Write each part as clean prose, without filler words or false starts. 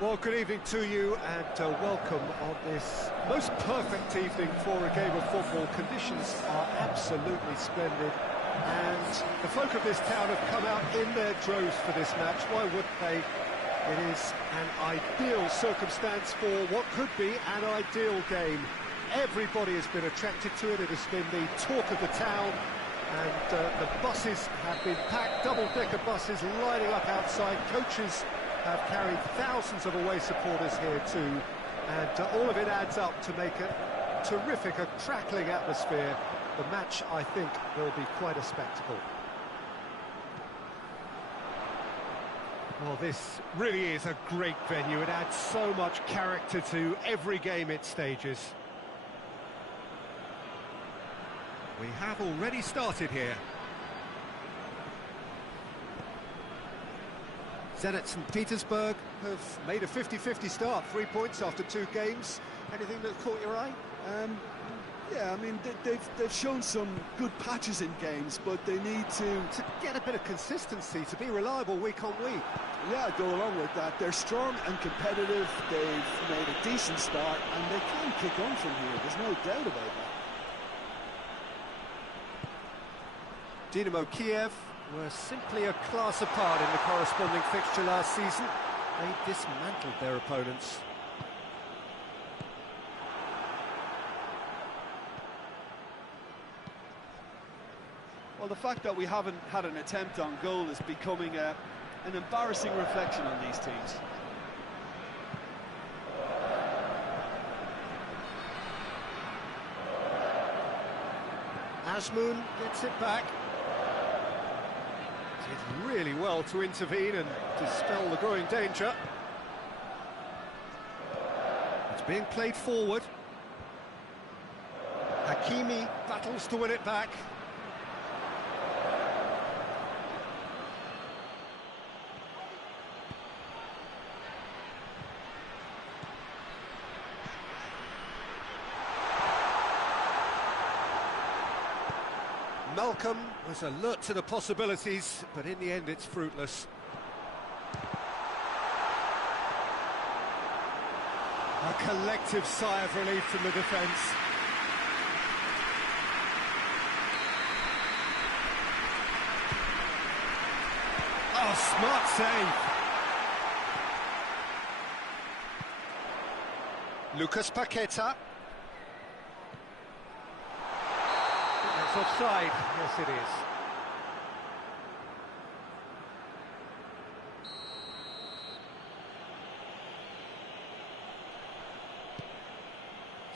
Well, good evening to you and welcome on this most perfect evening for a game of football. Conditions are absolutely splendid and the folk of this town have come out in their droves for this match. Why wouldn't they? It is an ideal circumstance for what could be an ideal game. Everybody has been attracted to it. It has been the talk of the town, and the buses have been packed, double-decker buses lining up outside. Coaches have carried thousands of away supporters here too, and all of it adds up to make a terrific, a crackling atmosphere. The match, I think, will be quite a spectacle. Well, this really is a great venue. It adds so much character to every game it stages. We have already started here. Zenit St. Petersburg have made a 50-50 start, 3 points after 2 games. Anything that caught your eye? Yeah, I mean, they've shown some good patches in games, but they need to get a bit of consistency, to be reliable week on week. Yeah, I go along with that. They're strong and competitive, they've made a decent start, and they can kick on from here, there's no doubt about that. Dinamo Kiev were simply a class apart in the corresponding fixture last season. They dismantled their opponents. Well, the fact that we haven't had an attempt on goal is becoming an embarrassing reflection on these teams. Azmoun gets it back. Did really well to intervene and dispel the growing danger. It's being played forward. Hakimi battles to win it back. Malcolm was alert to the possibilities, but in the end it's fruitless. A collective sigh of relief from the defence. Oh, smart save. Lucas Paqueta. It's offside, yes it is.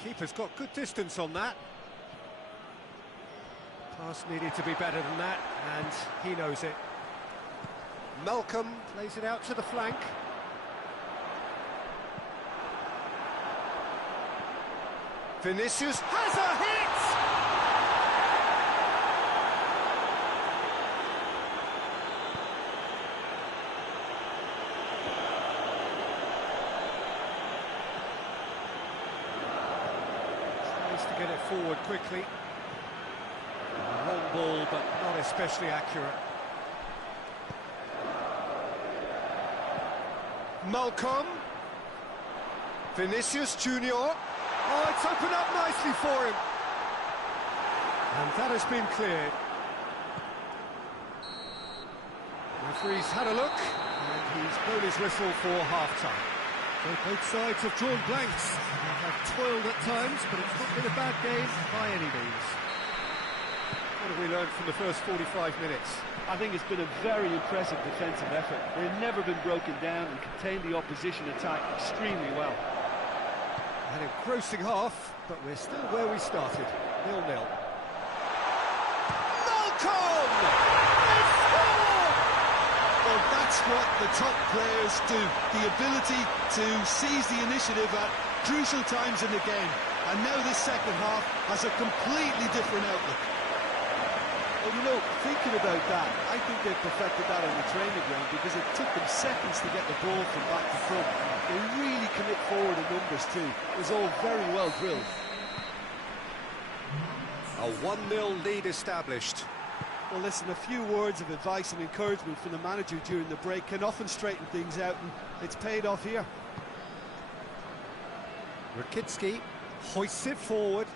Keeper's got good distance on that. Pass needed to be better than that, and he knows it. Malcolm plays it out to the flank. Vinicius has a hit! To get it forward quickly. A long ball, but not especially accurate. Malcolm. Vinicius Junior. Oh, it's opened up nicely for him. And that has been cleared. The referee's had a look, and he's blown his whistle for half-time. So both sides have drawn blanks. They have toiled at times, but it's not been a bad game by any means. What have we learned from the first 45 minutes? I think it's been a very impressive defensive effort. They've never been broken down and contained the opposition attack extremely well. An engrossing half, but we're still where we started, 0-0. Malcolm! It's scored! Well, that's what the top players do. The ability to seize the initiative at crucial times in the game. And now this second half has a completely different outlook. Well, you know, thinking about that, I think they perfected that on the training ground because it took them seconds to get the ball from back to front. They really commit forward in numbers too. It was all very well drilled. A 1-0 lead established. Well, listen, a few words of advice and encouragement from the manager during the break can often straighten things out, and it's paid off here. Rakitsky hoists it forward.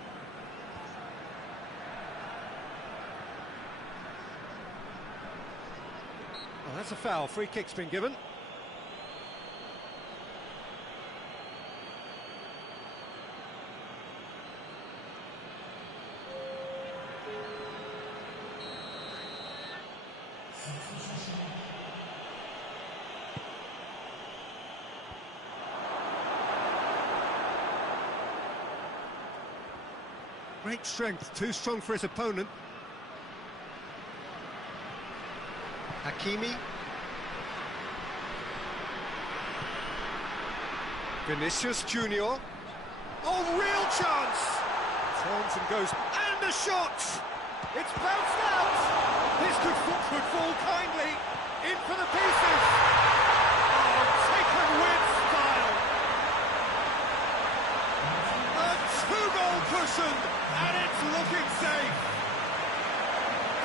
Oh, that's a foul. Free kick's been given. Great strength, too strong for his opponent. Hakimi. Vinicius Junior. Oh, real chance! Turns and goes, and the shot! It's bounced out! This could fall kindly. In for the pieces! Oh, taken with style! A two-goal cushion, and it's looking safe!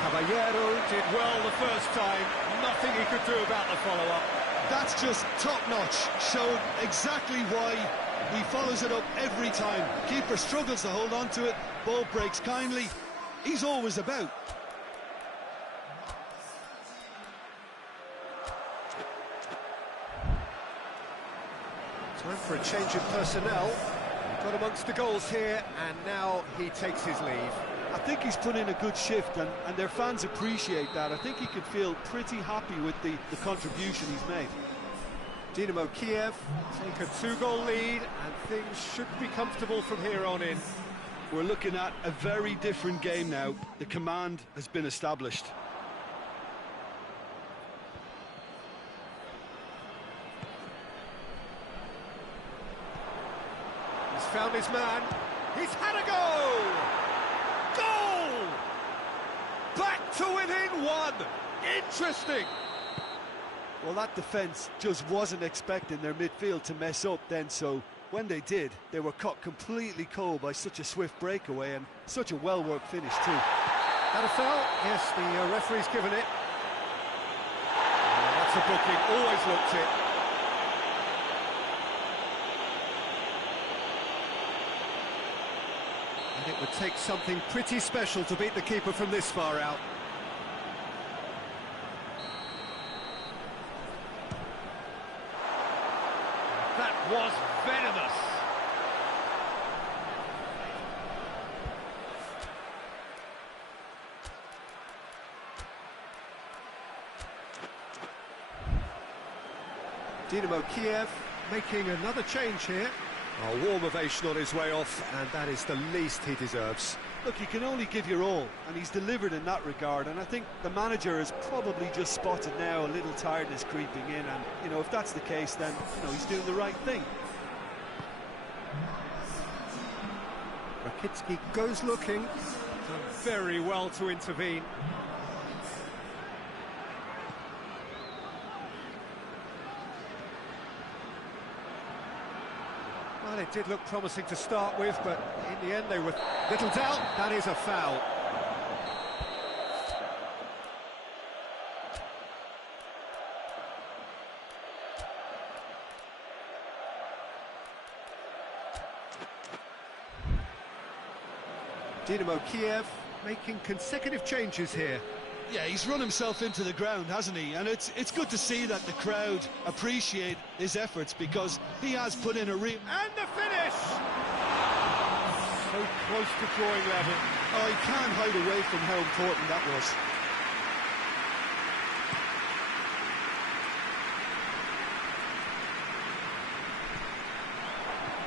Caballero did well the first time, nothing he could do about the follow-up. That's just top-notch, showed exactly why he follows it up every time. Keeper struggles to hold on to it, ball breaks kindly. He's always about. Time for a change of personnel. Got amongst the goals here, and now he takes his leave. I think he's put in a good shift, and their fans appreciate that. I think he could feel pretty happy with the contribution he's made. Dinámo Kiev take a two-goal lead, and things should be comfortable from here on in. We're looking at a very different game now. The command has been established. He's found his man. He's had a goal! Goal! Back to within one! Interesting! Well, that defence just wasn't expecting their midfield to mess up then, so when they did, they were caught completely cold by such a swift breakaway and such a well-worked finish too. That a foul? Yes, the referee's given it. That's a booking, always looked it. And it would take something pretty special to beat the keeper from this far out. That was venomous. Dinámo Kiev making another change here. A warm ovation on his way off, and that is the least he deserves. Look, you can only give your all, and he's delivered in that regard, and I think the manager has probably just spotted now a little tiredness creeping in, and, you know, if that's the case, then, you know, he's doing the right thing. Rakitsky goes looking, done very well to intervene. Well, it did look promising to start with, but in the end they were little doubt. That is a foul. Dinámo Kiev making consecutive changes here. Yeah, he's run himself into the ground, hasn't he? And it's good to see that the crowd appreciate his efforts, because he has put in a real... And the finish! So close to drawing level. Oh, he can't hide away from how important that was.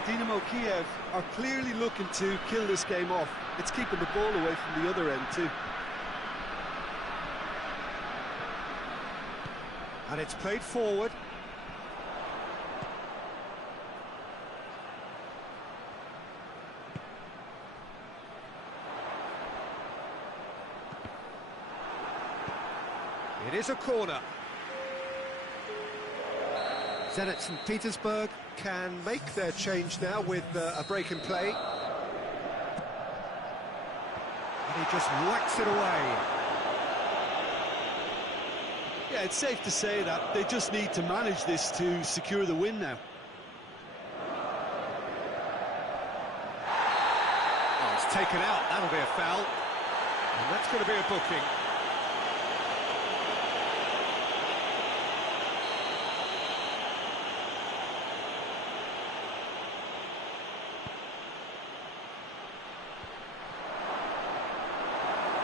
Dinámo Kiev are clearly looking to kill this game off. It's keeping the ball away from the other end too. And it's played forward. It is a corner. Zenit St. Petersburg can make their change now with a break in play. And he just whacks it away. Yeah, it's safe to say that they just need to manage this to secure the win now. taken out. That'll be a foul. And that's going to be a booking.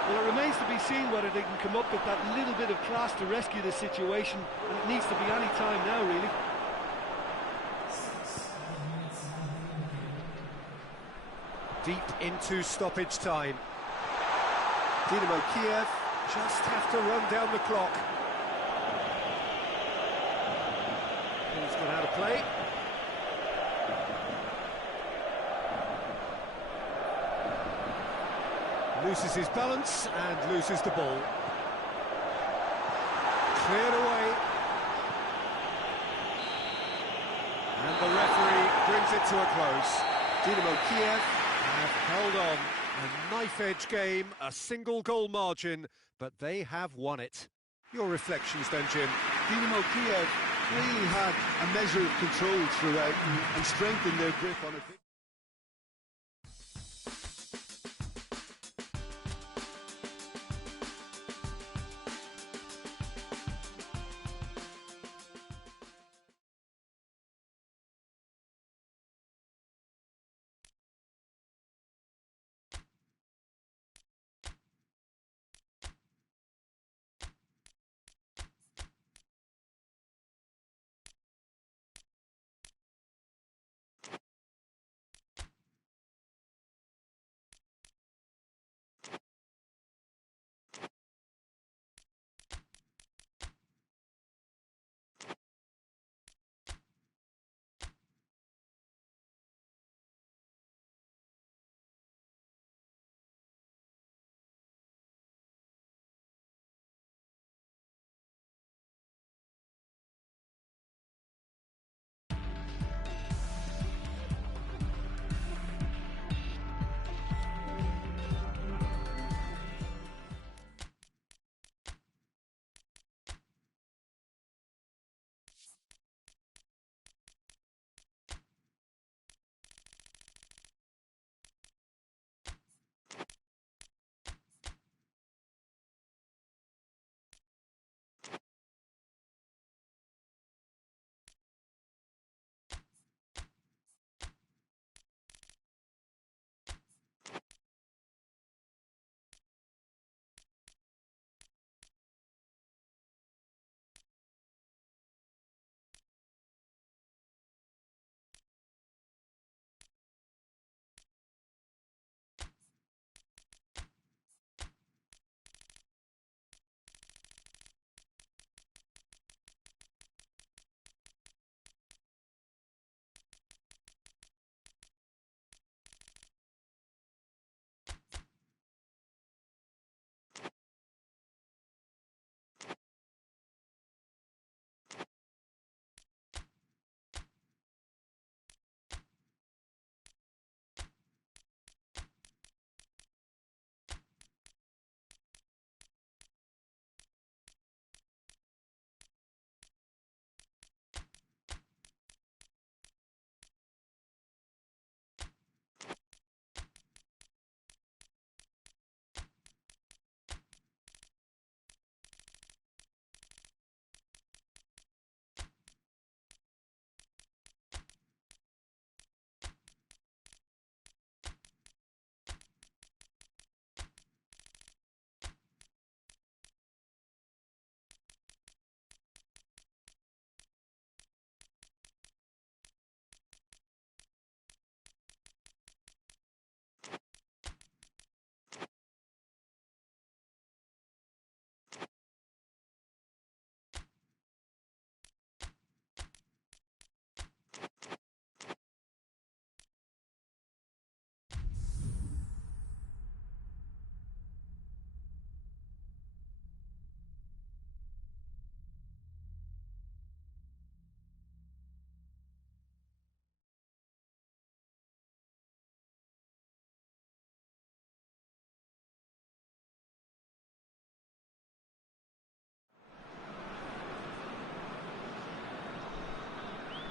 Well, it remains to be seen whether they can come up with that little bit of class to rescue the situation, and it needs to be any time now, really. Deep into stoppage time. Dinaмо Kiev just have to run down the clock. He's gone out of play. Loses his balance and loses the ball. Cleared away. And the referee brings it to a close. Dynamo Kiev have held on. A knife-edge game, a single-goal margin, but they have won it. Your reflections then, Jim? Dynamo Kiev really had a measure of control throughout and strengthened their grip on it.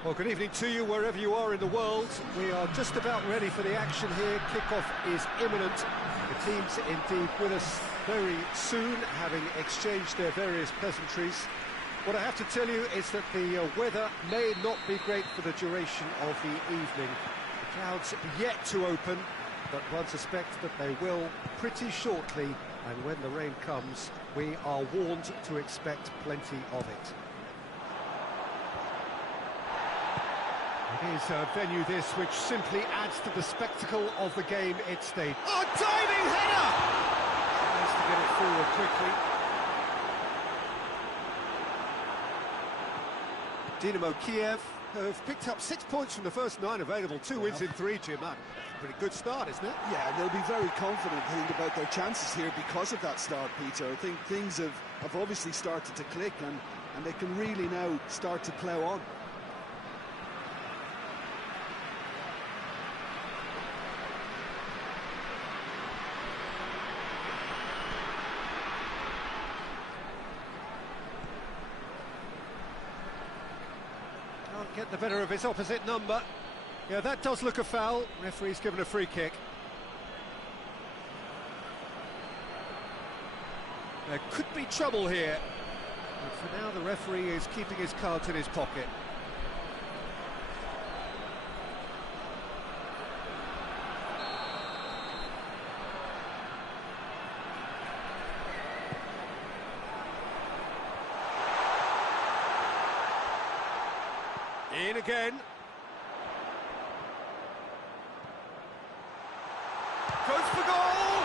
Well, good evening to you wherever you are in the world. We are just about ready for the action here. Kickoff is imminent. The teams indeed with us very soon, having exchanged their various pleasantries. What I have to tell you is that the weather may not be great for the duration of the evening. The clouds yet to open, but one suspects that they will pretty shortly, and when the rain comes, we are warned to expect plenty of it. It is a venue this which simply adds to the spectacle of the game it staged. Oh, diving header! Tries to get it forward quickly. Dinamo Kiev have picked up 6 points from the first 9 available, 2 wins in 3, Jim. That's a pretty good start, isn't it? Yeah, they'll be very confident, I think, about their chances here because of that start, Peter. I think things have obviously started to click, and they can really now start to plough on. Can't get the better of his opposite number. Yeah, that does look a foul. Referee's given a free kick. There could be trouble here, but for now the referee is keeping his cards in his pocket. In again. Goes for goal!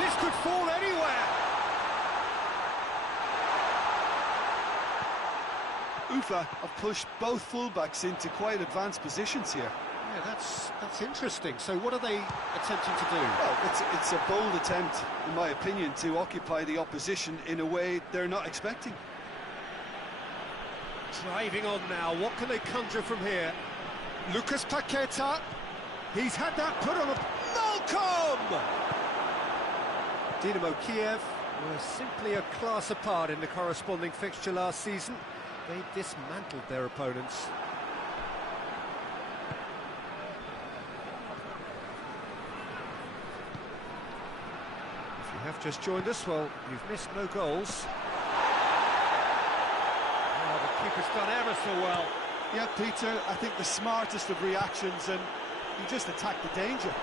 This could fall anywhere! Ufa have pushed both fullbacks into quite advanced positions here. Yeah, that's interesting. So what are they attempting to do? Well, it's a bold attempt, in my opinion, to occupy the opposition in a way they're not expecting. Driving on now, what can they conjure from here? Lucas Paqueta, he's had that put on a... Malcolm! Dinamo Kiev were simply a class apart in the corresponding fixture last season. They dismantled their opponents. If you have just joined us, well, you've missed no goals. Keeper's done ever so well. Yeah, Peter, I think the smartest of reactions, and he just attacked the danger.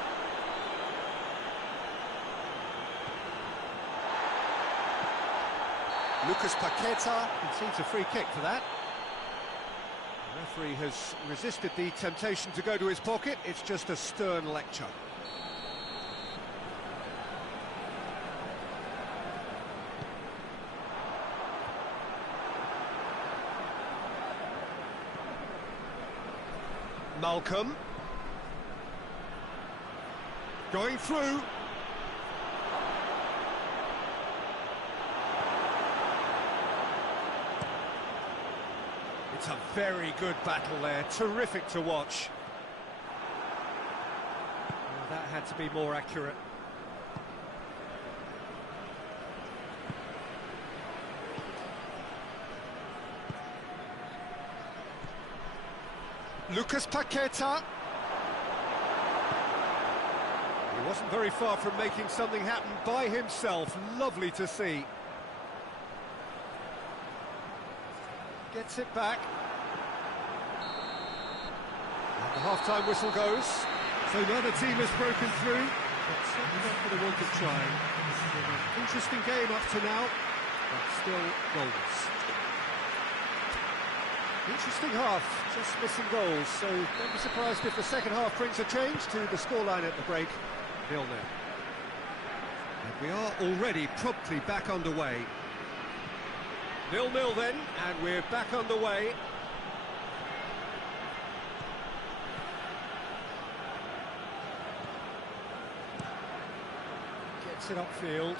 Lucas Paqueta concedes a free kick for that. The referee has resisted the temptation to go to his pocket. It's just a stern lecture. Malcolm going through. It's a very good battle there, terrific to watch. Well, that had to be more accurate. Lucas Paqueta. He wasn't very far from making something happen by himself. Lovely to see. Gets it back. And the half-time whistle goes. So neither team has broken through, but certainly not for the want of trying. This is an interesting game up to now, but still goals. Interesting half, just missing goals, so don't be surprised if the second half brings a change to the scoreline at the break, 0-0. And we are already promptly back underway. 0-0 then, and we're back underway. Gets it upfield.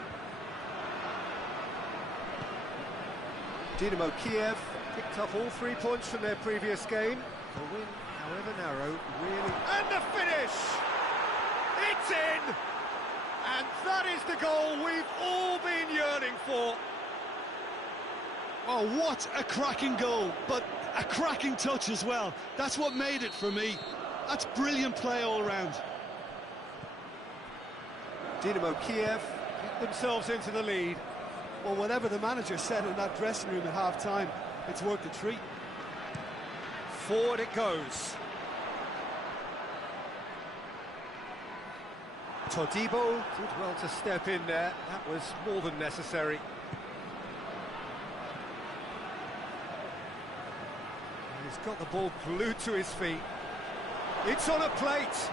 Dinamo Kiev picked up all 3 points from their previous game. The win, however narrow, really... And the finish! It's in! And that is the goal we've all been yearning for. Oh, what a cracking goal, but a cracking touch as well. That's what made it for me. That's brilliant play all round. Dinámo Kiev get themselves into the lead. Well, whatever the manager said in that dressing room at half-time, it's worth the treat. Forward it goes. Todibo did well to step in there. That was more than necessary. He's got the ball glued to his feet. It's on a plate.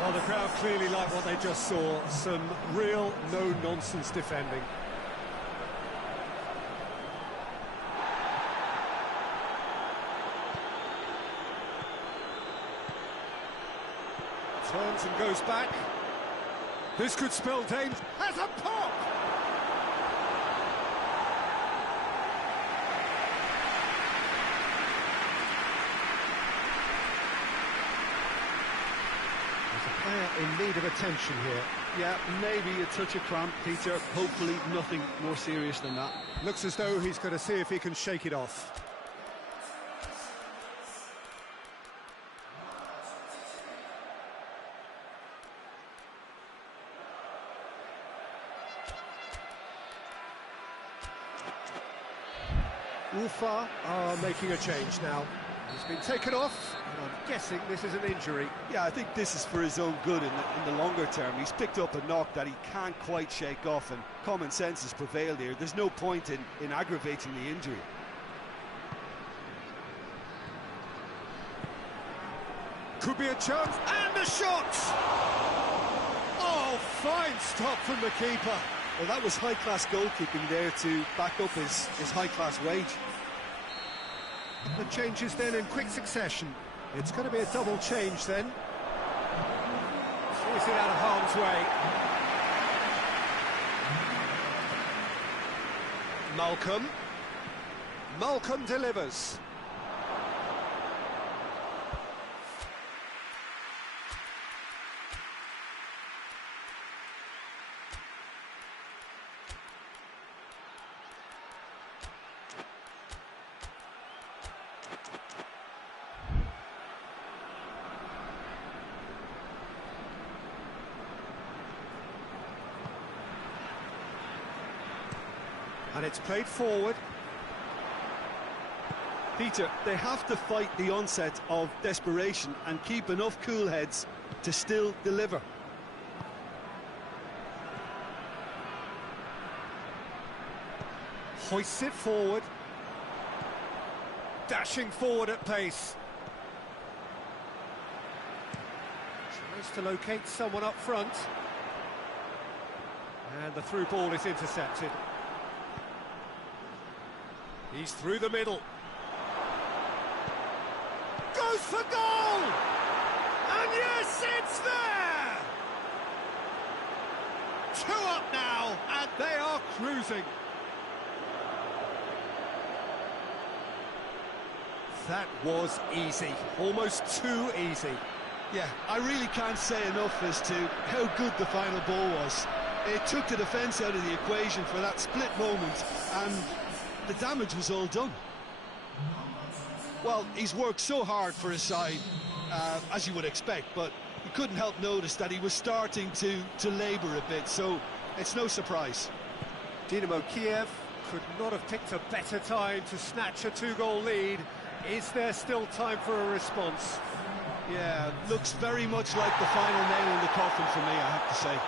Well, the crowd clearly like what they just saw. Some real no-nonsense defending. Turns and goes back. This could spell danger. Has a pop! In need of attention here. Yeah, maybe a touch of cramp, Peter. Hopefully nothing more serious than that. Looks as though he's going to see if he can shake it off. Ufa are making a change now. He's been taken off, and I'm guessing this is an injury. Yeah, I think this is for his own good in the longer term. He's picked up a knock that he can't quite shake off, and common sense has prevailed here. There's no point in aggravating the injury. Could be a chance, and a shot! Oh, fine stop from the keeper. Well, that was high-class goalkeeping there to back up his high-class wage. The changes then in quick succession. It's going to be a double change then. Force it out of harm's way. Malcolm delivers. And it's played forward. Peter, they have to fight the onset of desperation and keep enough cool heads to still deliver. Hoists it forward. Dashing forward at pace. Tries to locate someone up front. And the through ball is intercepted. He's through the middle. Goes for goal! And yes, it's there! 2 up now, and they are cruising. That was easy, almost too easy. Yeah, I really can't say enough as to how good the final ball was. It took the defence out of the equation for that split moment, and the damage was all done. Well, he's worked so hard for his side, as you would expect, but you couldn't help notice that he was starting to labour a bit, so it's no surprise. Dinámo Kiev could not have picked a better time to snatch a 2-goal lead. Is there still time for a response? Yeah, looks very much like the final nail in the coffin for me, I have to say.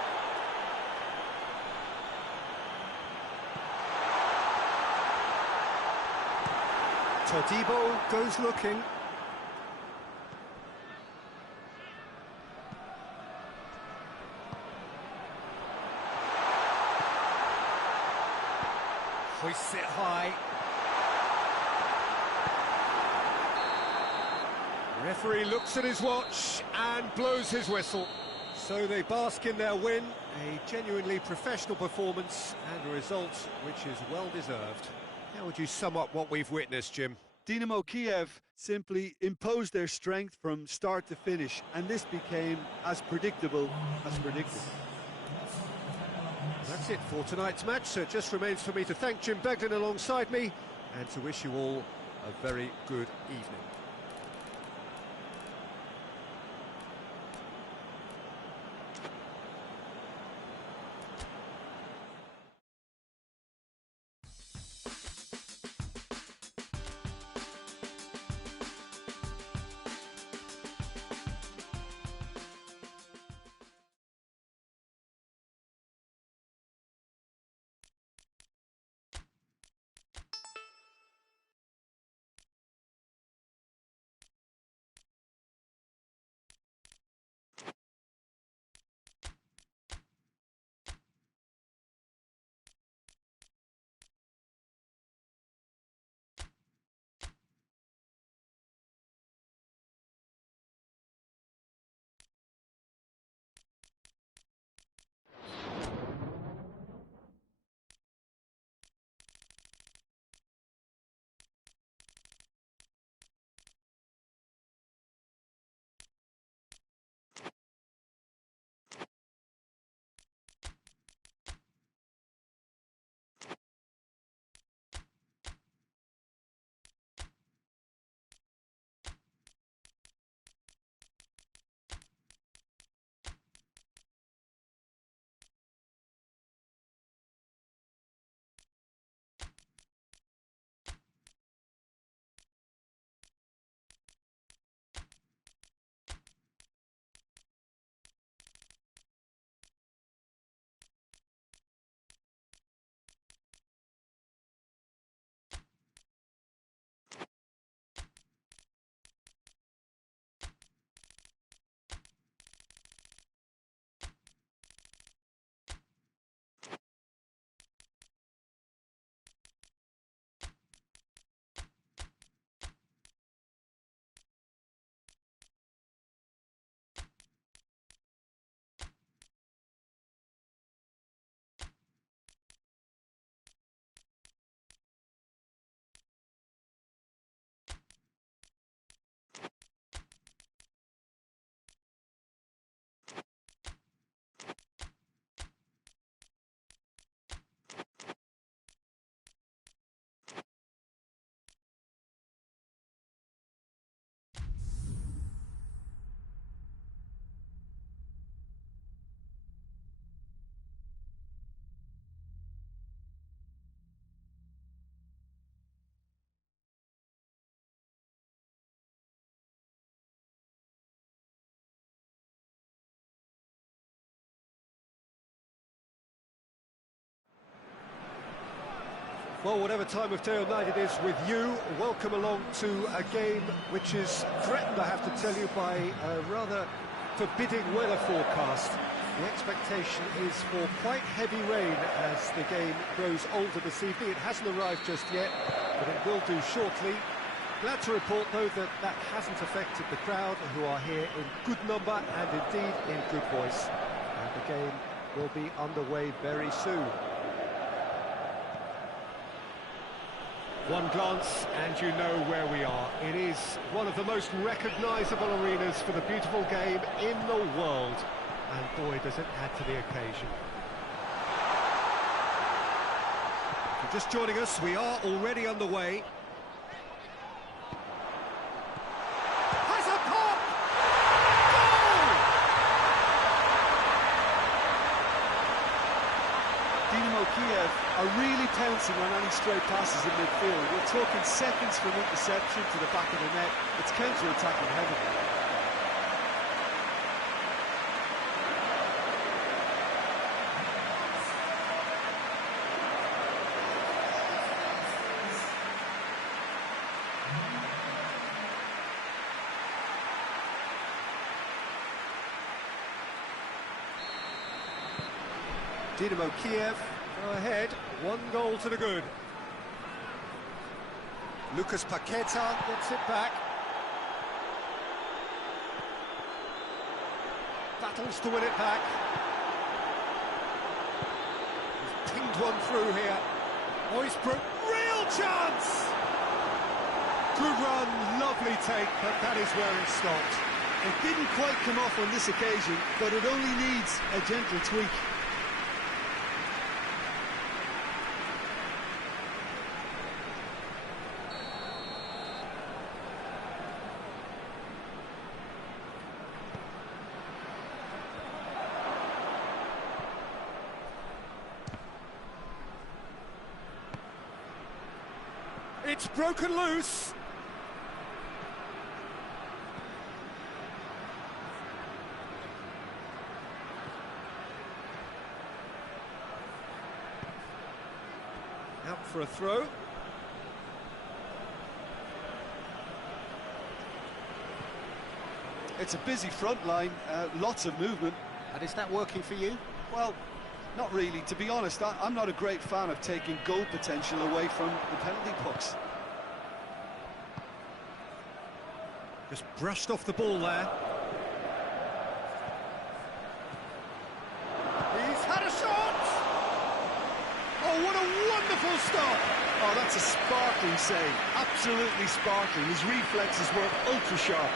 Todibo goes looking. Hoists it high. Referee looks at his watch and blows his whistle. So they bask in their win, a genuinely professional performance and a result which is well deserved. How would you sum up what we've witnessed, Jim? Dinámo Kiev simply imposed their strength from start to finish, and this became as predictable as predicted. that's it for tonight's match, so it just remains for me to thank Jim Beglin alongside me and to wish you all a very good evening. Well, whatever time of day or night it is with you, welcome along to a game which is threatened, I have to tell you, by a rather forbidding weather forecast. The expectation is for quite heavy rain as the game grows older this evening. It hasn't arrived just yet, but it will do shortly. Glad to report, though, that that hasn't affected the crowd, who are here in good number and indeed in good voice. And the game will be underway very soon. One glance and you know where we are. It is one of the most recognisable arenas for the beautiful game in the world. And boy, does it add to the occasion. If you're just joining us, we are already underway. Has a pop! Goal! Dinamo Kiev are really pouncing on any stray passes in midfield. We're talking seconds from interception to the back of the net. It's counter-attacking heavy. Dinamo Kiev go ahead, 1-goal to the good. Lucas Paqueta gets it back. Battles to win it back. He's pinged one through here. Oisbrook, real chance! Good run, lovely take, but that is where it stopped. It didn't quite come off on this occasion, but it only needs a gentle tweak. it's broken loose. Out for a throw. It's a busy front line, lots of movement. And is that working for you? Well, not really. To be honest, I'm not a great fan of taking goal potential away from the penalty box. Just brushed off the ball there. He's had a shot! Oh, what a wonderful stop! Oh, that's a sparkling save. Absolutely sparkling. His reflexes were ultra sharp.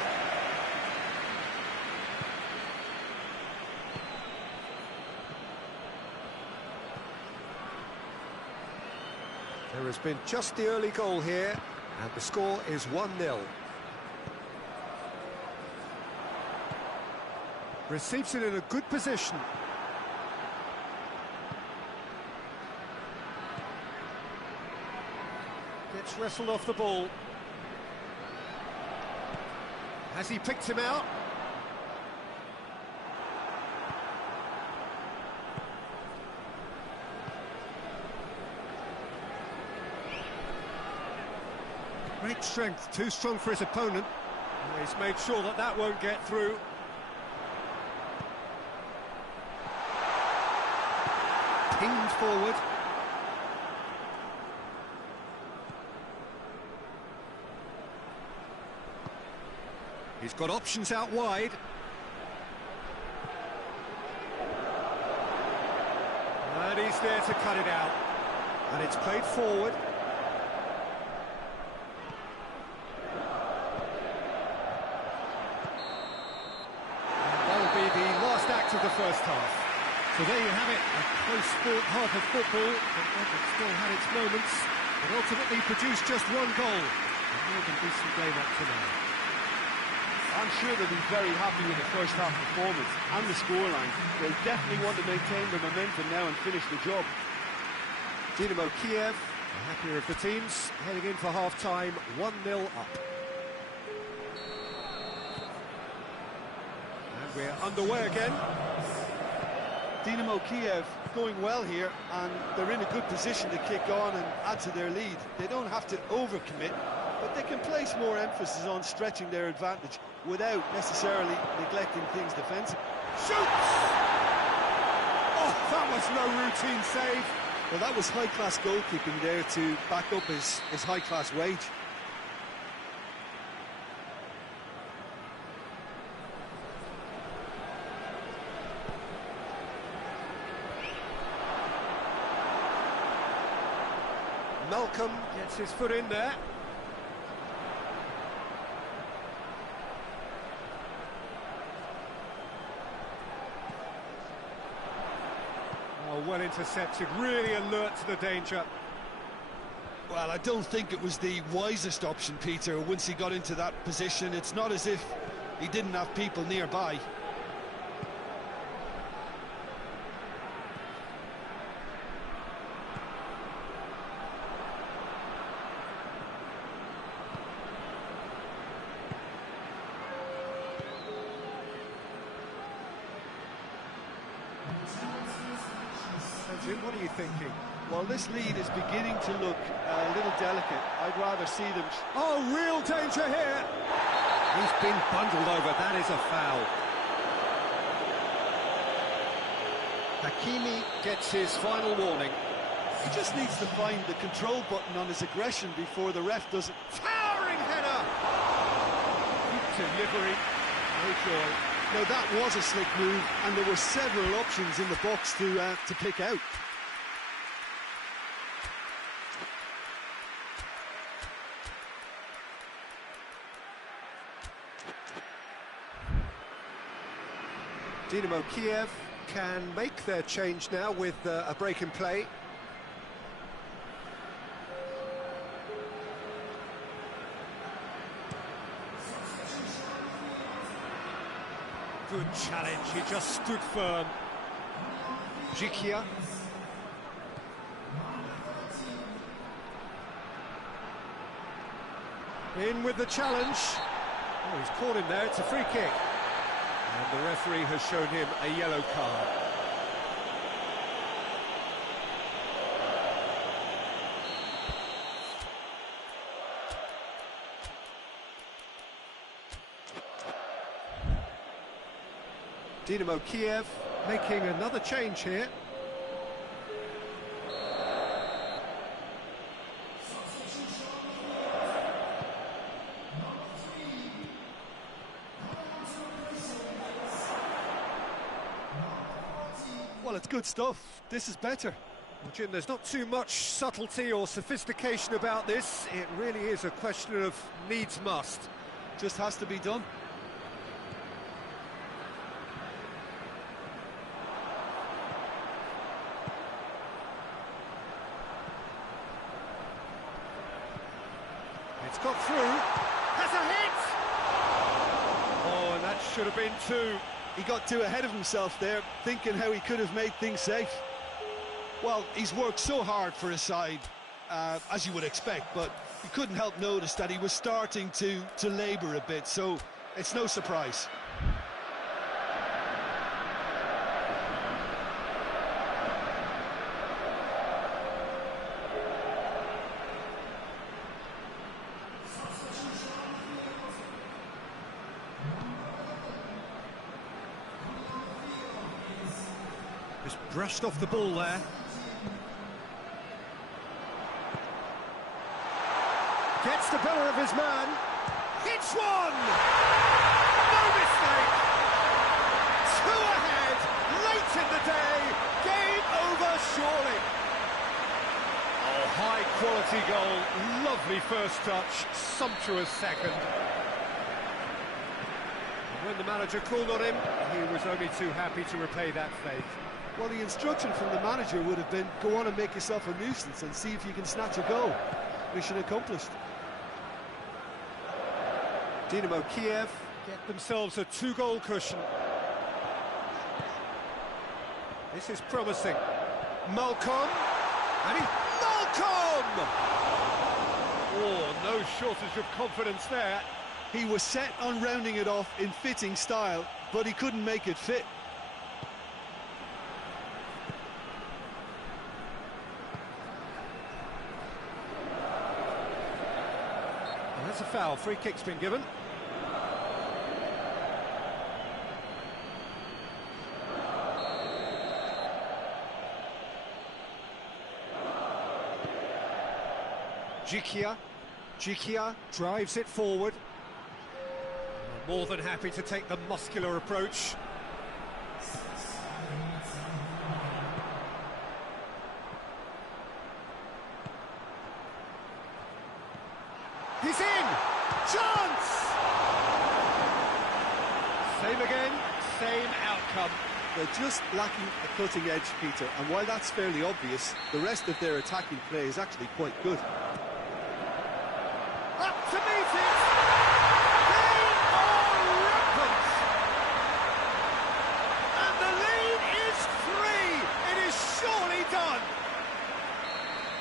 There has been just the early goal here, and the score is 1-0. Receives it in a good position. Gets wrestled off the ball. Has he picked him out? Great strength, too strong for his opponent. And he's made sure that that won't get through. Pinged forward. He's got options out wide. And he's there to cut it out. And it's played forward. Of the first half. So there you have it, a close sport half of football, but it still had its moments. It ultimately produced just one goal. A more than decent game up to now. I'm sure they'll be very happy with the first half performance and the scoreline. They'll definitely want to maintain the momentum now and finish the job. Dinámo Kiev, the happier of the teams, heading in for half-time, 1-0 up. We're underway again. Dinámo Kiev going well here, and they're in a good position to kick on and add to their lead. They don't have to overcommit, but they can place more emphasis on stretching their advantage without necessarily neglecting things defensively. Shoots! Oh, that was no routine save. Well, that was high-class goalkeeping there to back up his high-class wage. Malcolm gets his foot in there. Oh, well intercepted, really alert to the danger. Well, I don't think it was the wisest option, Peter, once he got into that position. It's not as if he didn't have people nearby. What are you thinking? Well, this lead is beginning to look a little delicate. I'd rather see them... Oh, real danger here! He's been bundled over, that is a foul. Hakimi gets his final warning. He just needs to find the control button on his aggression before the ref does it. Towering header! Good delivery, no joy. Now, that was a slick move, and there were several options in the box to pick out. Dinámo Kiev can make their change now with a break in play. Good challenge, he just stood firm. Jikia. In with the challenge. Oh, he's caught him there, it's a free kick. And the referee has shown him a yellow card. Dinaмо Kiev making another change here. Well, it's good stuff. This is better. Well, Jim, there's not too much subtlety or sophistication about this. It really is a question of needs must. Just has to be done. It's got through. Has a hit! Oh, and that should have been two. He got too ahead of himself there, thinking how he could have made things safe. Well, he's worked so hard for his side, as you would expect, but you couldn't help notice that he was starting to labour a bit, so it's no surprise. Just brushed off the ball there. Gets the better of his man. Hits one! No mistake! Two ahead, late in the day. Game over, surely. Oh, high quality goal. Lovely first touch, sumptuous second. And when the manager called on him, he was only too happy to repay that faith. Well, the instruction from the manager would have been, go on and make yourself a nuisance and see if you can snatch a goal. Mission accomplished. Dinaмо Kiev get themselves a two-goal cushion. This is promising. Malcolm! And Malcolm! Oh, no shortage of confidence there. He was set on rounding it off in fitting style, but he couldn't make it fit. That's a foul. Free kick's been given. Jikia drives it forward. More than happy to take the muscular approach. He's in! Chance! Same again, same outcome. They're just lacking a cutting edge, Peter, and while that's fairly obvious, the rest of their attacking play is actually quite good. Up to meet it! They are rampant! And the lead is 3! It is surely done!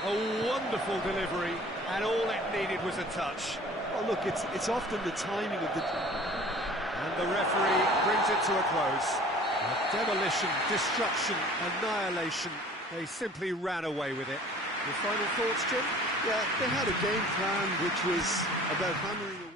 A wonderful delivery, and all it needed was a touch. Well, look, it's often the timing of the... And the referee brings it to a close. Demolition, destruction, annihilation. They simply ran away with it. Your final thoughts, Jim? Yeah, they had a game plan which was about hammering away.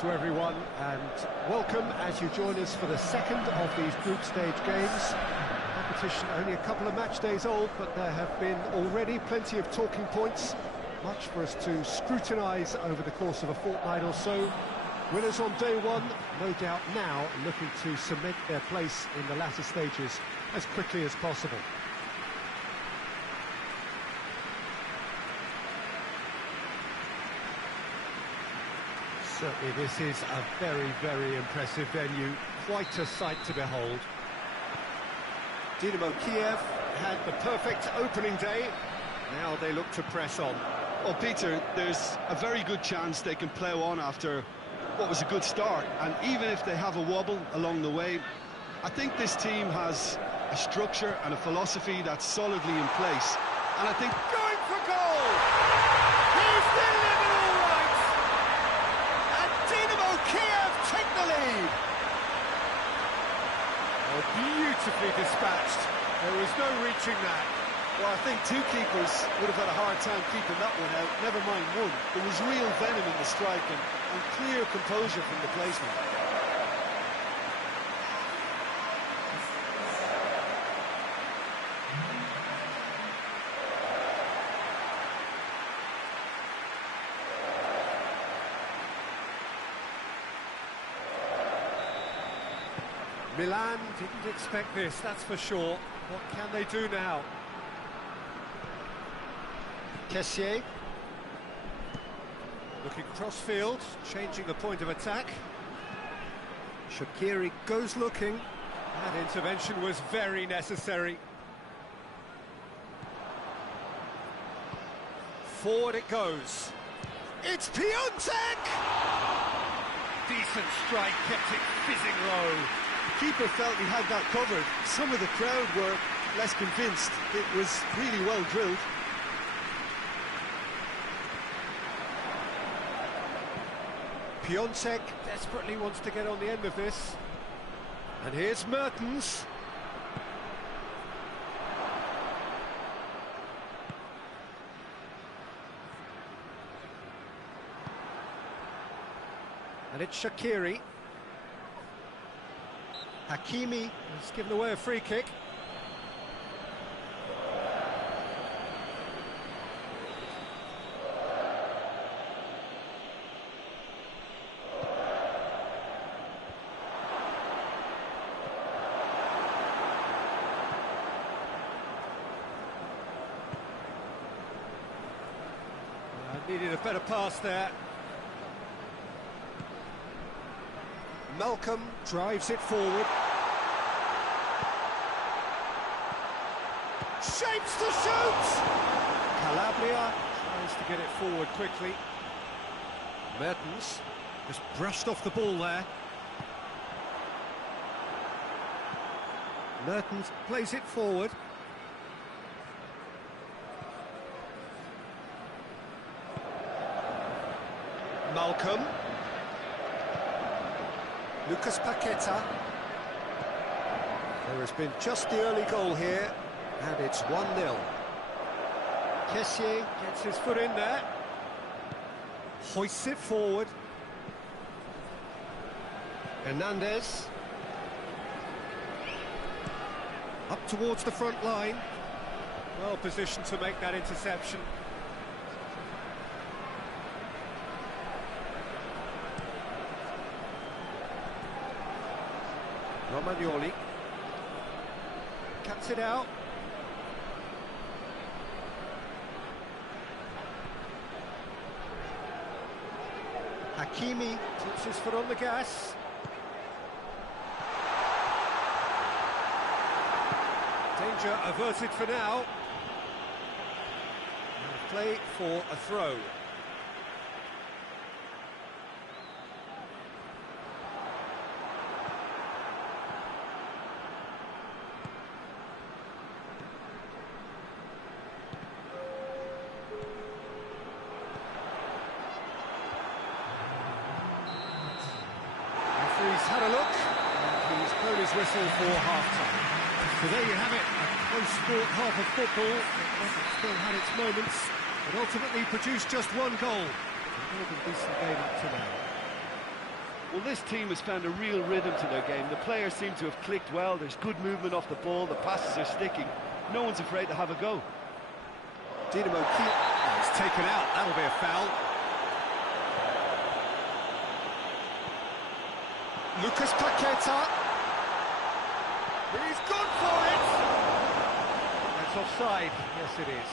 to everyone, and welcome as you join us for the second of these group stage games. Competition only a couple of match days old, but there have been already plenty of talking points, much for us to scrutinise over the course of a fortnight or so. Winners on day one, no doubt now looking to cement their place in the latter stages as quickly as possible. Certainly this is a very, very impressive venue, quite a sight to behold. Dinaмо Kiev had the perfect opening day, now they look to press on. Well, Peter, there's a very good chance they can plough on after what was a good start, and even if they have a wobble along the way, I think this team has a structure and a philosophy that's solidly in place, and I think... Going for goal! He's delivered all right! And Dinaмо Kiev take the lead! Oh, beautifully dispatched. There was no reaching that. Well, I think two keepers would have had a hard time keeping that one out, never mind one. There was real venom in the strike and clear composure from the placement. Milan didn't expect this, that's for sure. What can they do now? Kessié. Looking cross-field, changing the point of attack. Shaqiri goes looking. That intervention was very necessary. Forward it goes. It's Piontek! Decent strike, kept it fizzing low. The keeper felt he had that covered. Some of the crowd were less convinced. It was really well drilled. Piontek desperately wants to get on the end of this. And here's Mertens. And it's Shaqiri. Hakimi has given away a free kick. Needed a better pass there. Malcolm drives it forward. Shapes to shoot! Calabria tries to get it forward quickly. Mertens just brushed off the ball there. Mertens plays it forward. Malcolm. Lucas Paqueta. There has been just the early goal here, and it's 1-0. Kessié gets his foot in there. Hoists it forward. Hernandez. Up towards the front line. Well positioned to make that interception. Romagnoli cuts it out. Hakimi keeps his foot on the gas. Danger averted for now. And play for a throw. He's had a look, and he's blown his whistle for half-time. So there you have it, a close-fought half of football. It still had its moments, but ultimately produced just one goal. A more than decent game up to now. Well, this team has found a real rhythm to their game. The players seem to have clicked well. There's good movement off the ball. The passes are sticking. No one's afraid to have a go. Dinámo Kyiv. Oh, it's taken out. That'll be a foul. Lucas Paqueta. He's gone for it. That's offside. Yes, it is.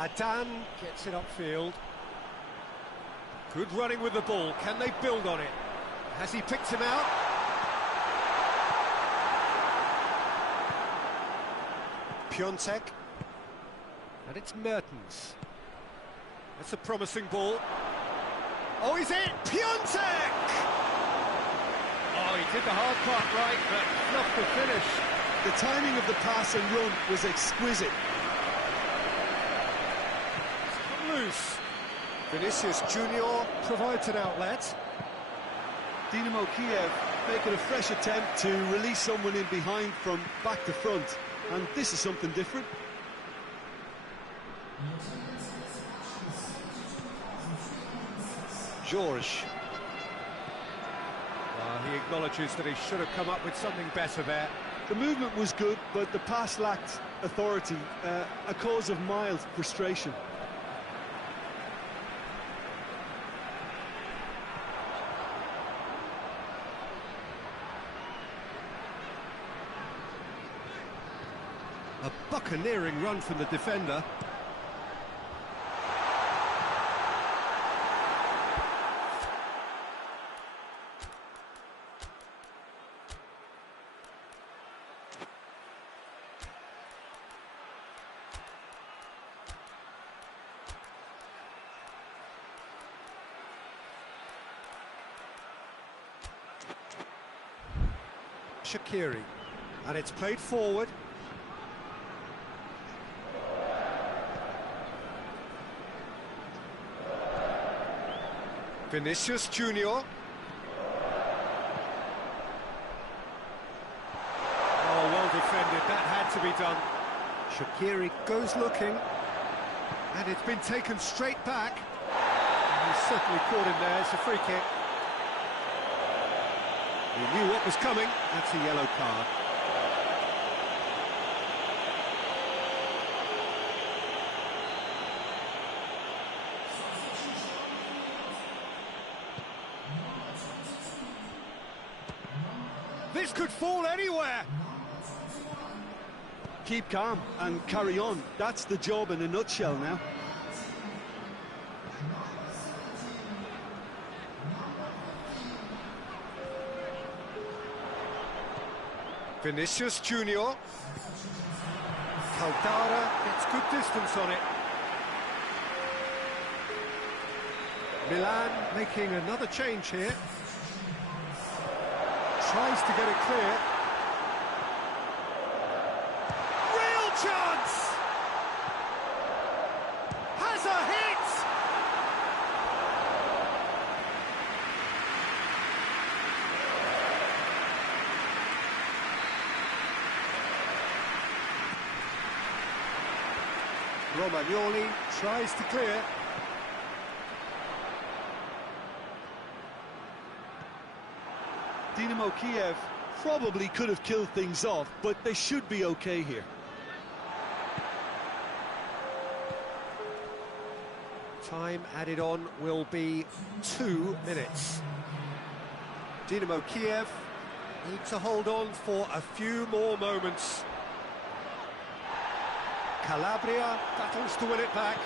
Adan gets it upfield. Good running with the ball. Can they build on it? Has he picked him out? Piontek. And it's Mertens. That's a promising ball. Oh, he's in! Piontek! Oh, he did the hard part right, but not the finish. The timing of the pass and run was exquisite. Loose. Vinicius Junior provides an outlet. Dinámo Kyiv making a fresh attempt to release someone in behind from back to front, and this is something different. George. He acknowledges that he should have come up with something better there. The movement was good, but the pass lacked authority, a cause of mild frustration. A buccaneering run from the defender. Shaqiri, and it's played forward. Vinicius Junior. Oh, well defended, that had to be done. Shaqiri goes looking, and it's been taken straight back. And he's certainly caught him there, it's a free kick. He knew what was coming, that's a yellow card. This could fall anywhere. Keep calm and carry on. That's the job in a nutshell now. Vinicius Junior. Caldara gets good distance on it. Milan making another change here. Tries to get it clear. Real chance! Has a hit! Romagnoli tries to clear. Dinámo Kyiv probably could have killed things off, but they should be okay here. Time added on will be 2 minutes. Dinámo Kyiv need to hold on for a few more moments. Calabria battles to win it back.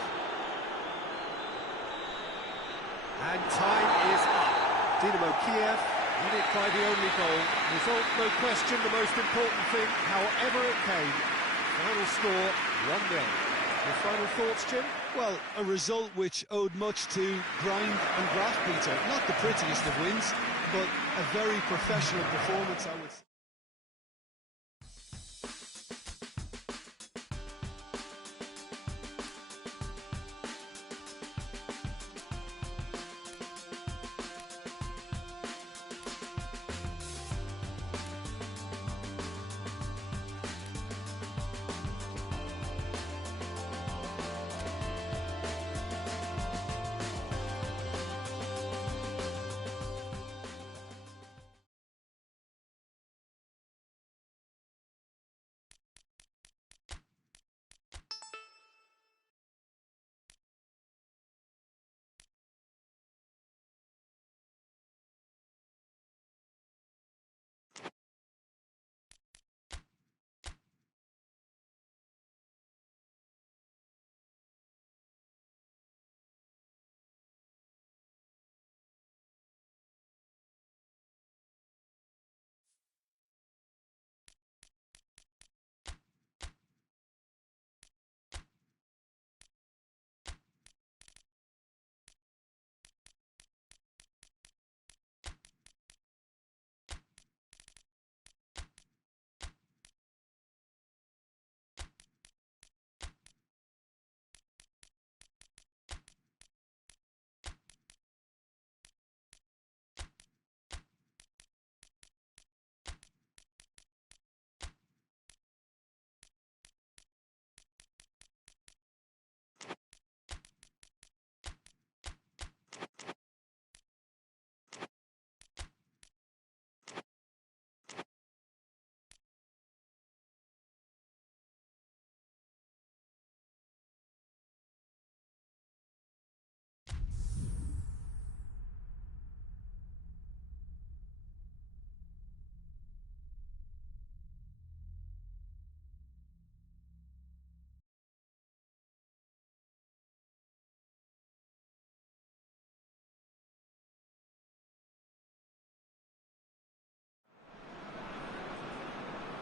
And time is up. Dinámo Kyiv win it by the only goal. Result, no question, the most important thing, however it came. Final score, 1-0. Your final thoughts, Jim? Well, a result which owed much to grind and graft, Peter. Not the prettiest of wins, but a very professional performance, I would say.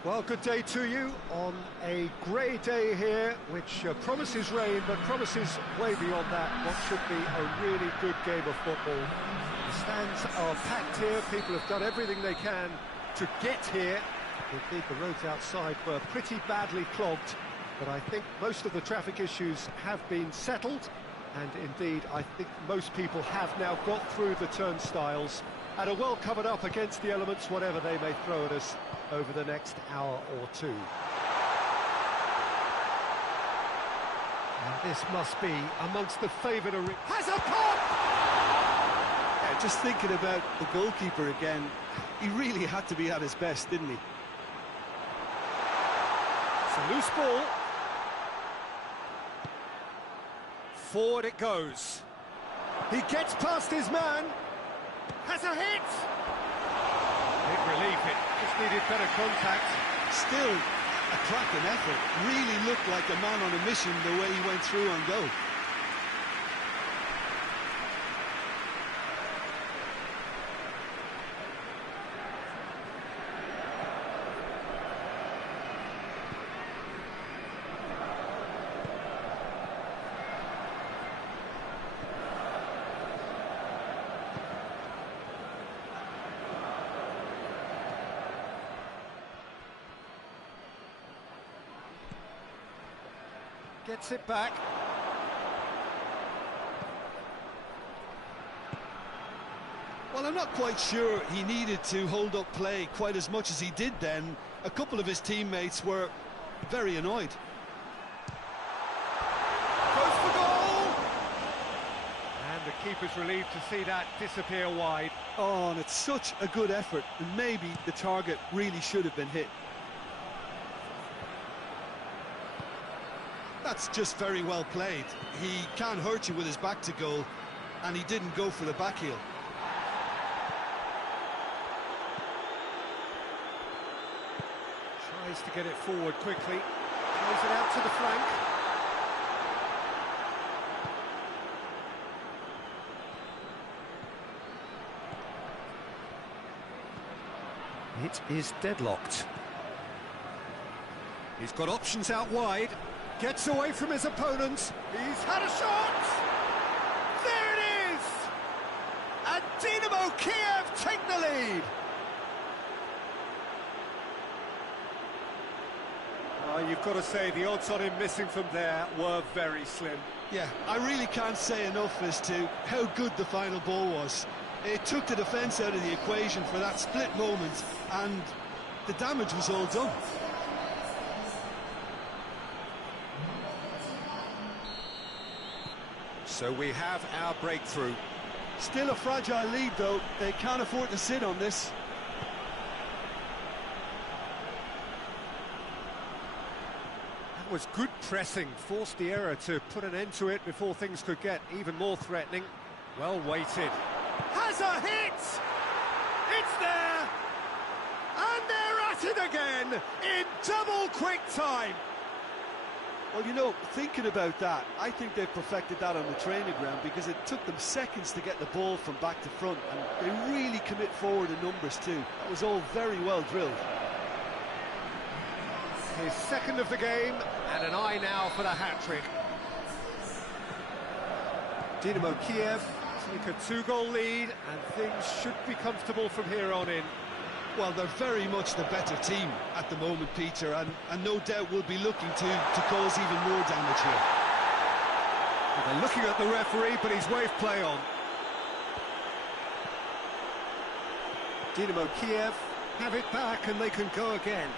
Well, good day to you on a grey day here, which promises rain, but promises way beyond that what should be a really good game of football. The stands are packed here, people have done everything they can to get here. Indeed, the roads outside were pretty badly clogged, but I think most of the traffic issues have been settled, and indeed, I think most people have now got through the turnstiles and are well covered up against the elements, whatever they may throw at us over the next hour or two. And this must be amongst the favoured arena. Has a pop! Yeah, just thinking about the goalkeeper again, he really had to be at his best, didn't he? It's a loose ball. Forward it goes. He gets past his man. Has a hit! Big relief, it just needed better contact. Still a cracking effort. Really looked like a man on a mission the way he went through on goal. Gets it back. Well, I'm not quite sure he needed to hold up play quite as much as he did then. A couple of his teammates were very annoyed. Goes for goal! And the keeper's relieved to see that disappear wide. Oh, and it's such a good effort, and maybe the target really should have been hit. That's just very well played. He can't hurt you with his back to goal, and he didn't go for the back heel. Tries to get it forward quickly. Throws it out to the flank. It is deadlocked. He's got options out wide. Gets away from his opponents. He's had a shot! There it is! And Dinamo Kiev take the lead! You've got to say, the odds on him missing from there were very slim. Yeah, I really can't say enough as to how good the final ball was. It took the defence out of the equation for that split moment, and the damage was all done. So we have our breakthrough. Still a fragile lead, though. They can't afford to sit on this. That was good pressing. Forced the error to put an end to it before things could get even more threatening. Well weighted. Has a hit! It's there! And they're at it again in double quick time. Well, you know, thinking about that, I think they've perfected that on the training ground because it took them seconds to get the ball from back to front, and they really commit forward in numbers too. That was all very well drilled. His second of the game, and an eye now for the hat-trick. Dynamo Kiev take a two-goal lead, and things should be comfortable from here on in. Well, they're very much the better team at the moment, Peter, and no doubt will be looking to cause even more damage here. Well, they're looking at the referee, but he's waved play on. Dynamo Kiev have it back, and they can go again.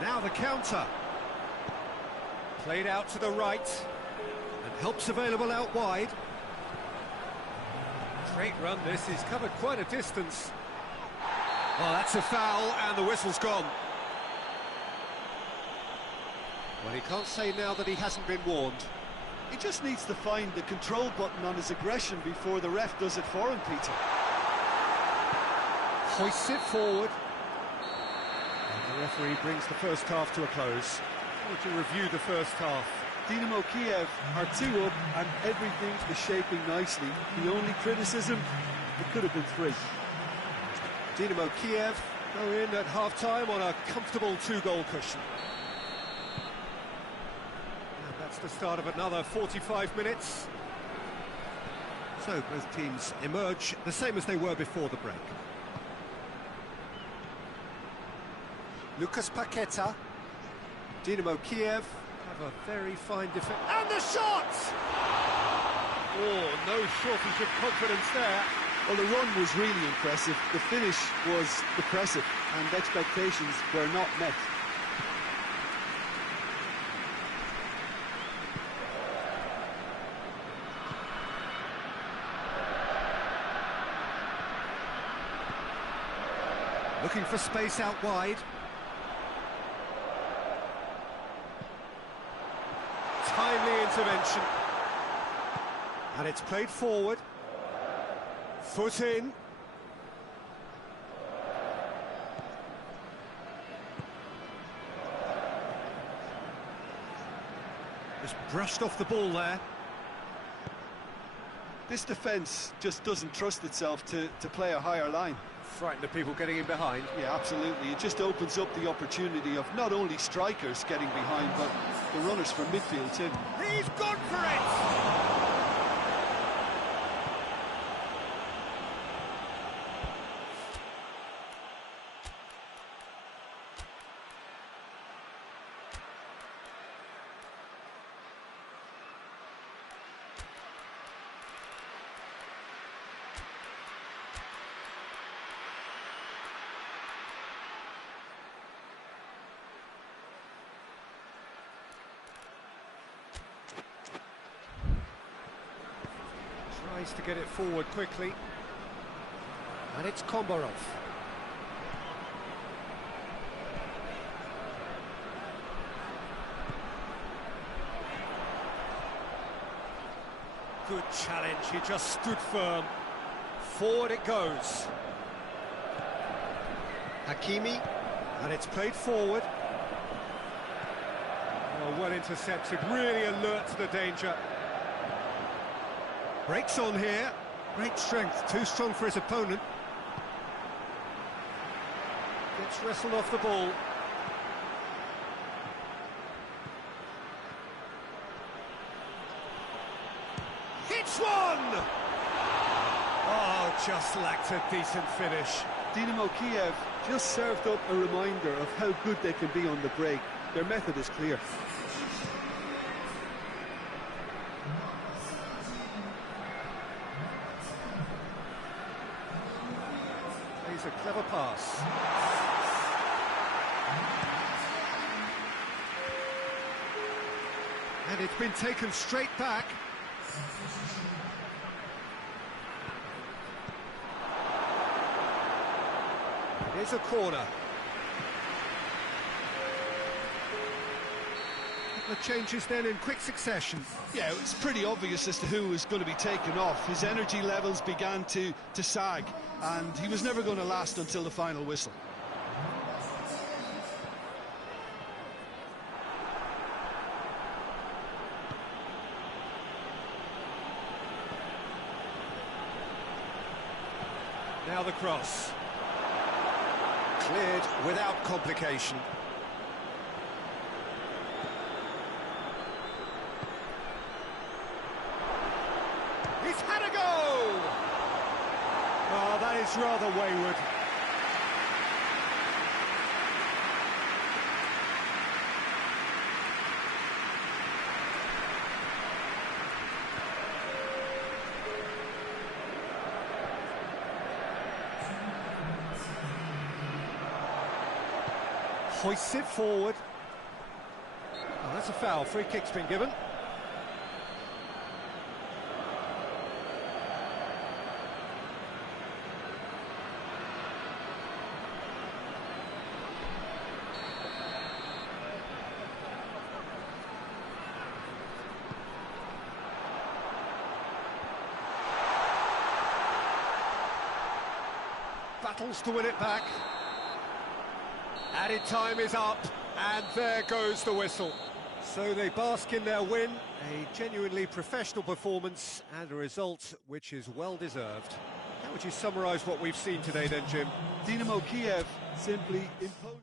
Now the counter. Played out to the right. And help's available out wide. Great run this, he's covered quite a distance. Well, that's a foul, and the whistle's gone. Well, he can't say now that he hasn't been warned. He just needs to find the control button on his aggression before the ref does it for him, Peter. Hoists it forward. The referee brings the first half to a close. I want to review the first half. Dinámo Kiev are 2 up and everything is shaping nicely. The only criticism, it could have been 3. Dinámo Kiev go in at half-time on a comfortable 2-goal cushion. And that's the start of another 45 minutes. So both teams emerge the same as they were before the break. Lucas Paqueta. Dinámo Kiev have a very fine defense. And the shot! Oh, no shortage of confidence there. Well, the run was really impressive. The finish was depressive, and expectations were not met. Looking for space out wide. Timely intervention. And it's played forward. Foot in. Just brushed off the ball there. This defence just doesn't trust itself to play a higher line. Frightened of people getting in behind. Yeah, absolutely. It just opens up the opportunity of not only strikers getting behind, but the runners from midfield too. He's gone for it! Tries to get it forward quickly. And it's Kombarov. Good challenge, he just stood firm. Forward it goes. Hakimi, and it's played forward. Oh, well intercepted, really alert to the danger. Breaks on here. Great strength, too strong for his opponent. Gets wrestled off the ball. Hits one! Oh, just lacked a decent finish. Dinámo Kiev just served up a reminder of how good they can be on the break. Their method is clear. He's a clever pass. And it's been taken straight back. Here's a corner. The changes then in quick succession. Yeah, it was pretty obvious as to who was going to be taken off. His energy levels began to sag, and he was never going to last until the final whistle. Now the cross. Cleared without complication. He's had a go! Oh, that is rather wayward. Hoists it forward. Oh, that's a foul. Free kick's been given. Battles to win it back. Added time is up, and there goes the whistle. So they bask in their win, a genuinely professional performance, and a result which is well-deserved. How would you summarise what we've seen today then, Jim? Dinámo Kiev simply imposed.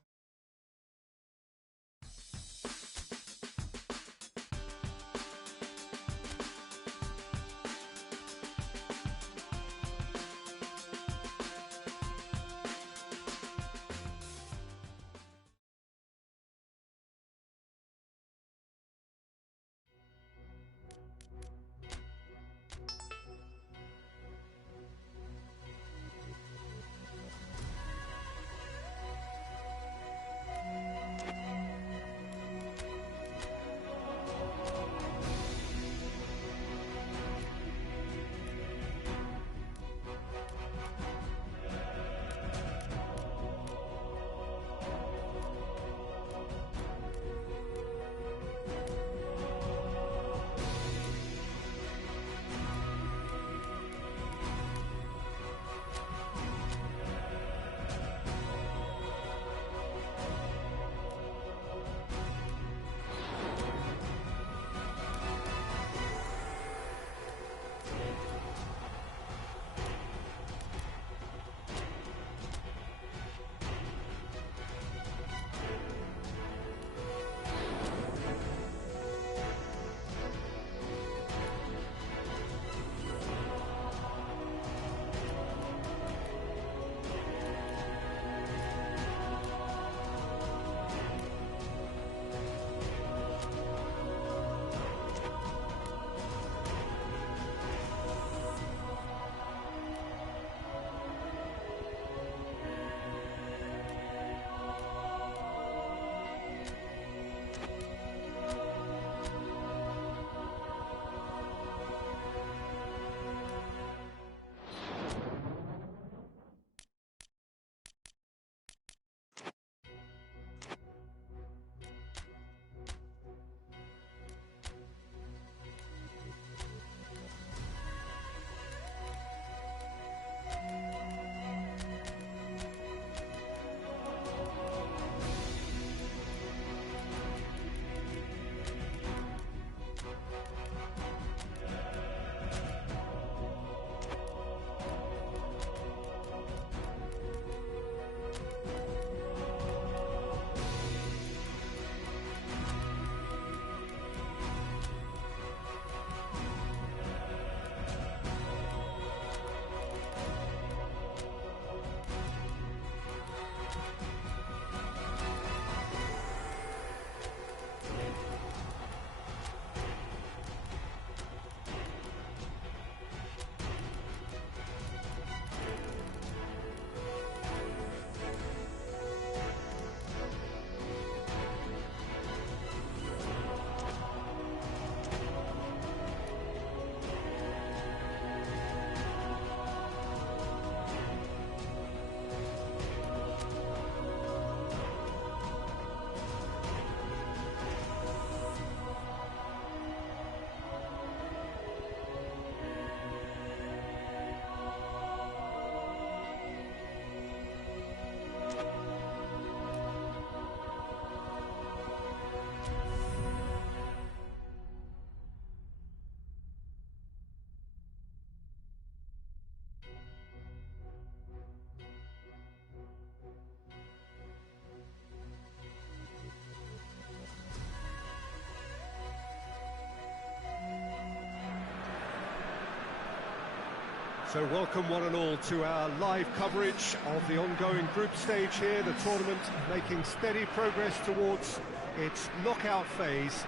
So welcome one and all to our live coverage of the ongoing group stage here, the tournament making steady progress towards its knockout phase.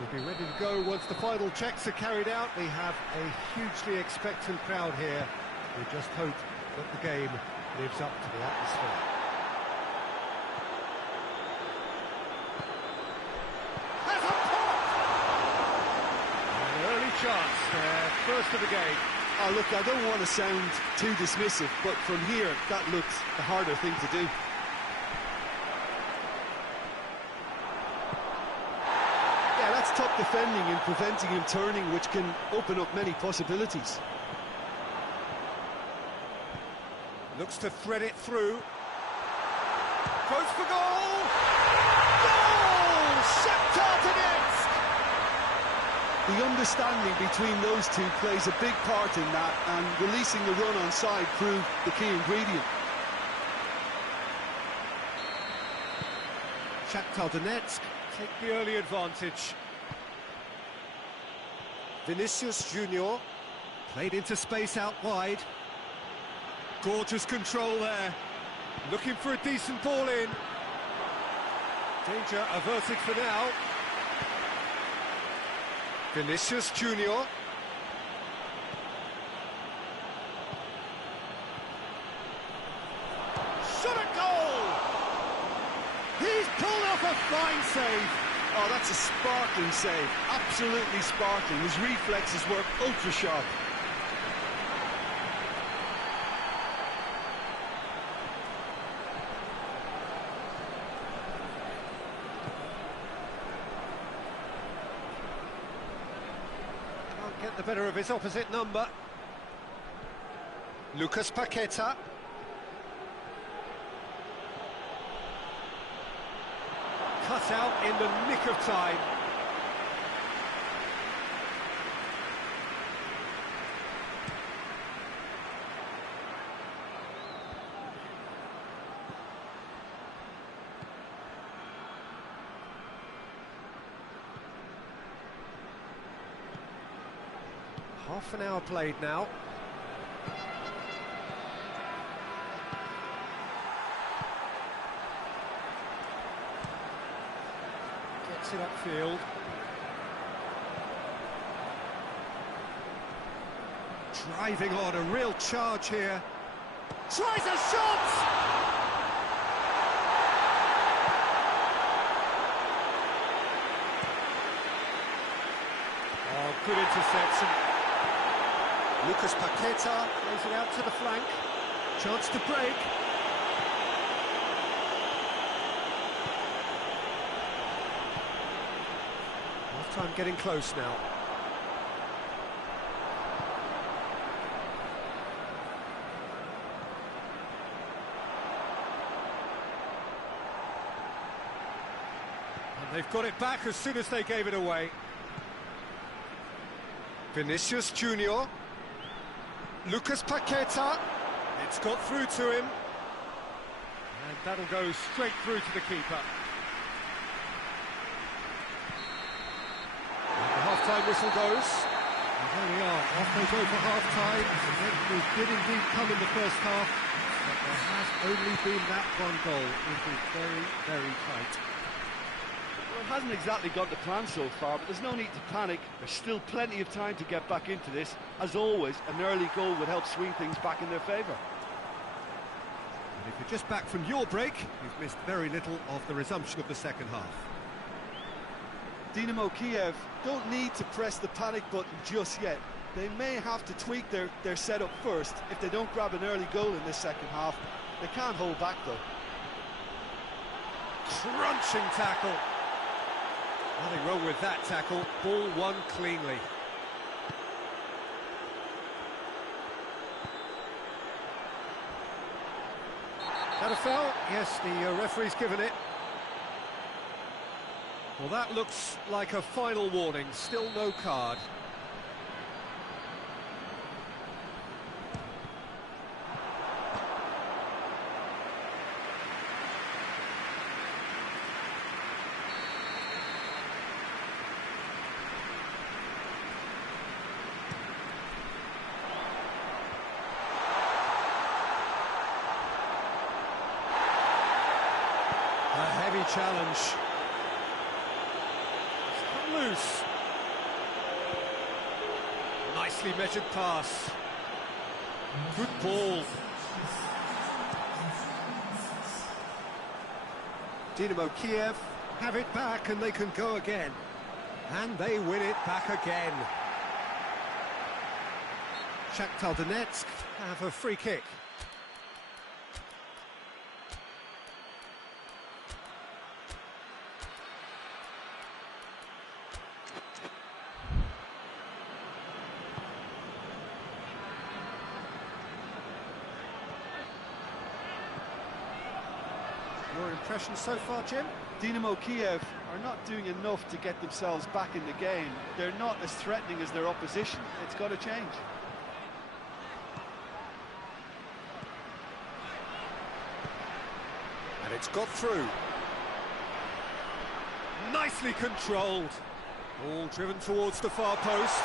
We'll be ready to go once the final checks are carried out. We have a hugely expectant crowd here. We just hope that the game lives up to the atmosphere. Has a pop! An early chance there, first of the game. Oh, look, I don't want to sound too dismissive, but from here, that looks the harder thing to do. Yeah, that's top defending and preventing him turning, which can open up many possibilities. Looks to thread it through. Goes for goal! Goal! Shakhtar Donetsk! The understanding between those two plays a big part in that, and releasing the run on side proved the key ingredient. Shakhtar Donetsk take the early advantage. Vinicius Junior played into space out wide. Gorgeous control there. Looking for a decent ball in. Danger averted for now. Vinicius Junior. Shot at goal! He's pulled off a fine save. Oh, that's a sparkling save. Absolutely sparkling. His reflexes were ultra sharp. Can't get the better of his opposite number. Lucas Paqueta. Cut out in the nick of time. Half an hour played now. Gets it upfield. Driving on, a real charge here. Tries a shot! Oh, good interception. Lucas Paqueta plays it out to the flank. Chance to break. Half-time getting close now. And they've got it back as soon as they gave it away. Vinicius Junior. Lucas Paqueta. It's got through to him. And that'll go straight through to the keeper. And the half-time whistle goes. And there we are, off they go for half-time. It did indeed come in the first half, but there has only been that one goal. It is very, very tight. Well, it hasn't exactly got the plan so far, but there's no need to panic. There's still plenty of time to get back into this. As always, an early goal would help swing things back in their favour. And if you're just back from your break, you've missed very little of the resumption of the second half. Dinámo Kiev don't need to press the panic button just yet. They may have to tweak their setup first if they don't grab an early goal in this second half. They can't hold back though. Crunching tackle. Nothing wrong with that tackle. Ball won cleanly. That a foul? Yes, the referee's given it. Well, that looks like a final warning. Still no card. A heavy challenge. It's come loose. Nicely measured pass. Good ball. Dinámo Kiev have it back and they can go again. And they win it back again. Shakhtar Donetsk have a free kick. Your impression so far, Jim? Dinaмо Kiev are not doing enough to get themselves back in the game. They're not as threatening as their opposition. It's got to change. And it's got through. Nicely controlled. Ball driven towards the far post.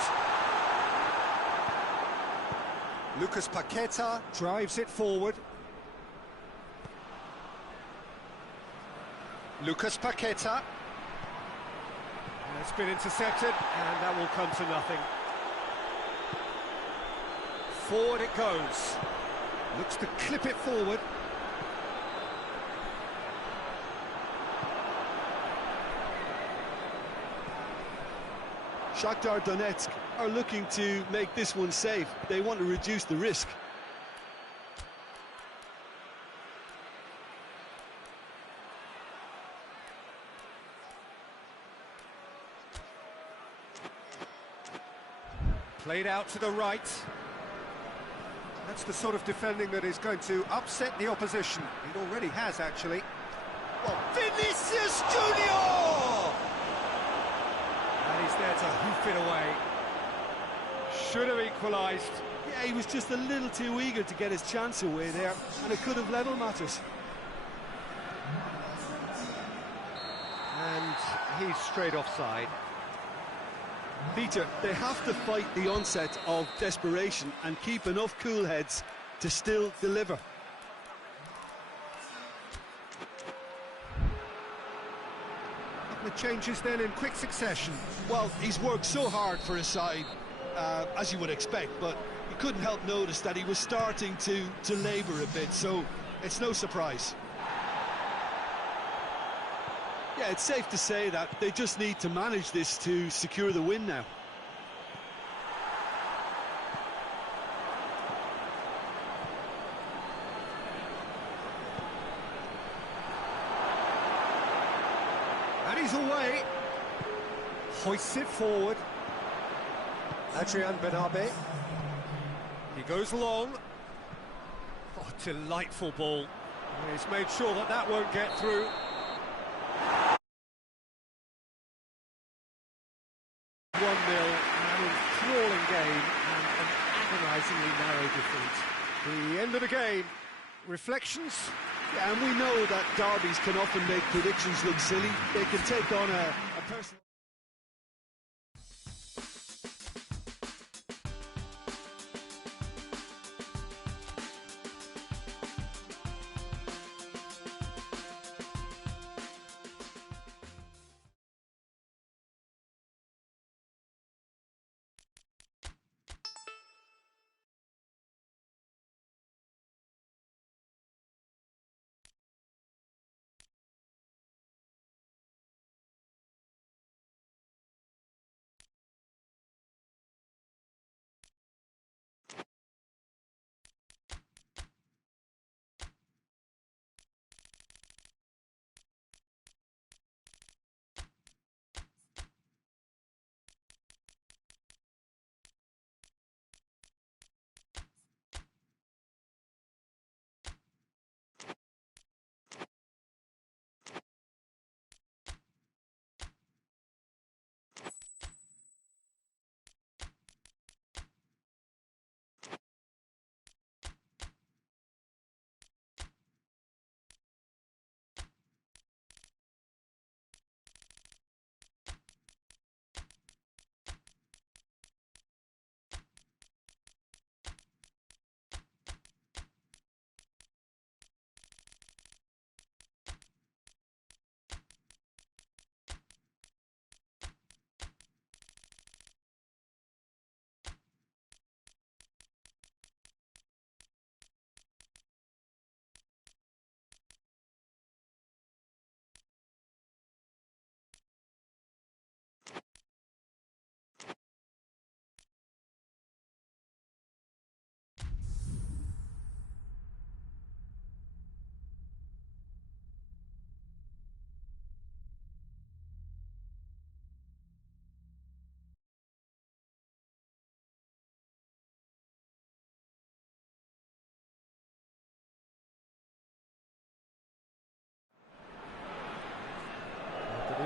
Lucas Paqueta drives it forward. Lucas Paqueta. And it's been intercepted, and that will come to nothing. Forward it goes. Looks to clip it forward. Shakhtar Donetsk are looking to make this one safe. They want to reduce the risk. Played out to the right. That's the sort of defending that is going to upset the opposition. It already has, actually. Well, Vinicius Junior! And he's there to hoof it away. Should have equalised. Yeah, he was just a little too eager to get his chance away there, and it could have level matters. And he's straight offside. Peter, they have to fight the onset of desperation and keep enough cool heads to still deliver. The changes then in quick succession. Well, he's worked so hard for his side, as you would expect, but you couldn't help notice that he was starting to labour a bit, so it's no surprise. Yeah, it's safe to say that they just need to manage this to secure the win now. And he's away. Hoists it forward. Adrian Benabe. He goes long. Oh, delightful ball. He's made sure that that won't get through. 1-0, an enthralling game and an agonisingly narrow defeat. The end of the game. Reflections? Yeah, and we know that derbies can often make predictions look silly. They can take on a personal...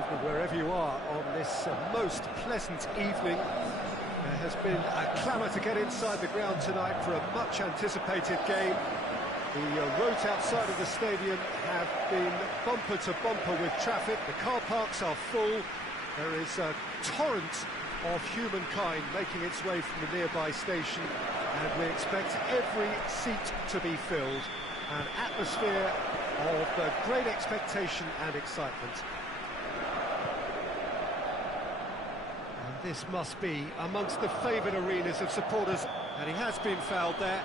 Wherever you are on this most pleasant evening, there has been a clamour to get inside the ground tonight for a much-anticipated game. The roads outside of the stadium have been bumper to bumper with traffic. The car parks are full. There is a torrent of humankind making its way from the nearby station, and we expect every seat to be filled. An atmosphere of great expectation and excitement. And this must be amongst the favoured arenas of supporters, and he has been fouled there.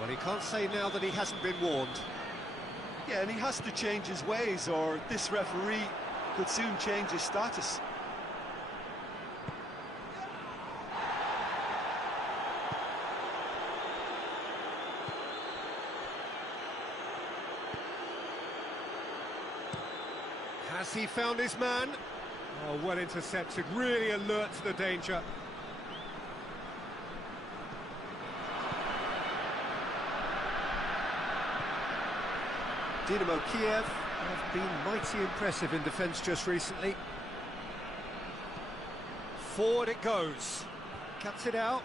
Well, he can't say now that he hasn't been warned. Yeah, and he has to change his ways, or this referee could soon change his status. Has he found his man? Oh, well intercepted, really alert to the danger. Dinamo Kiev have been mighty impressive in defence just recently. Forward it goes. Cuts it out.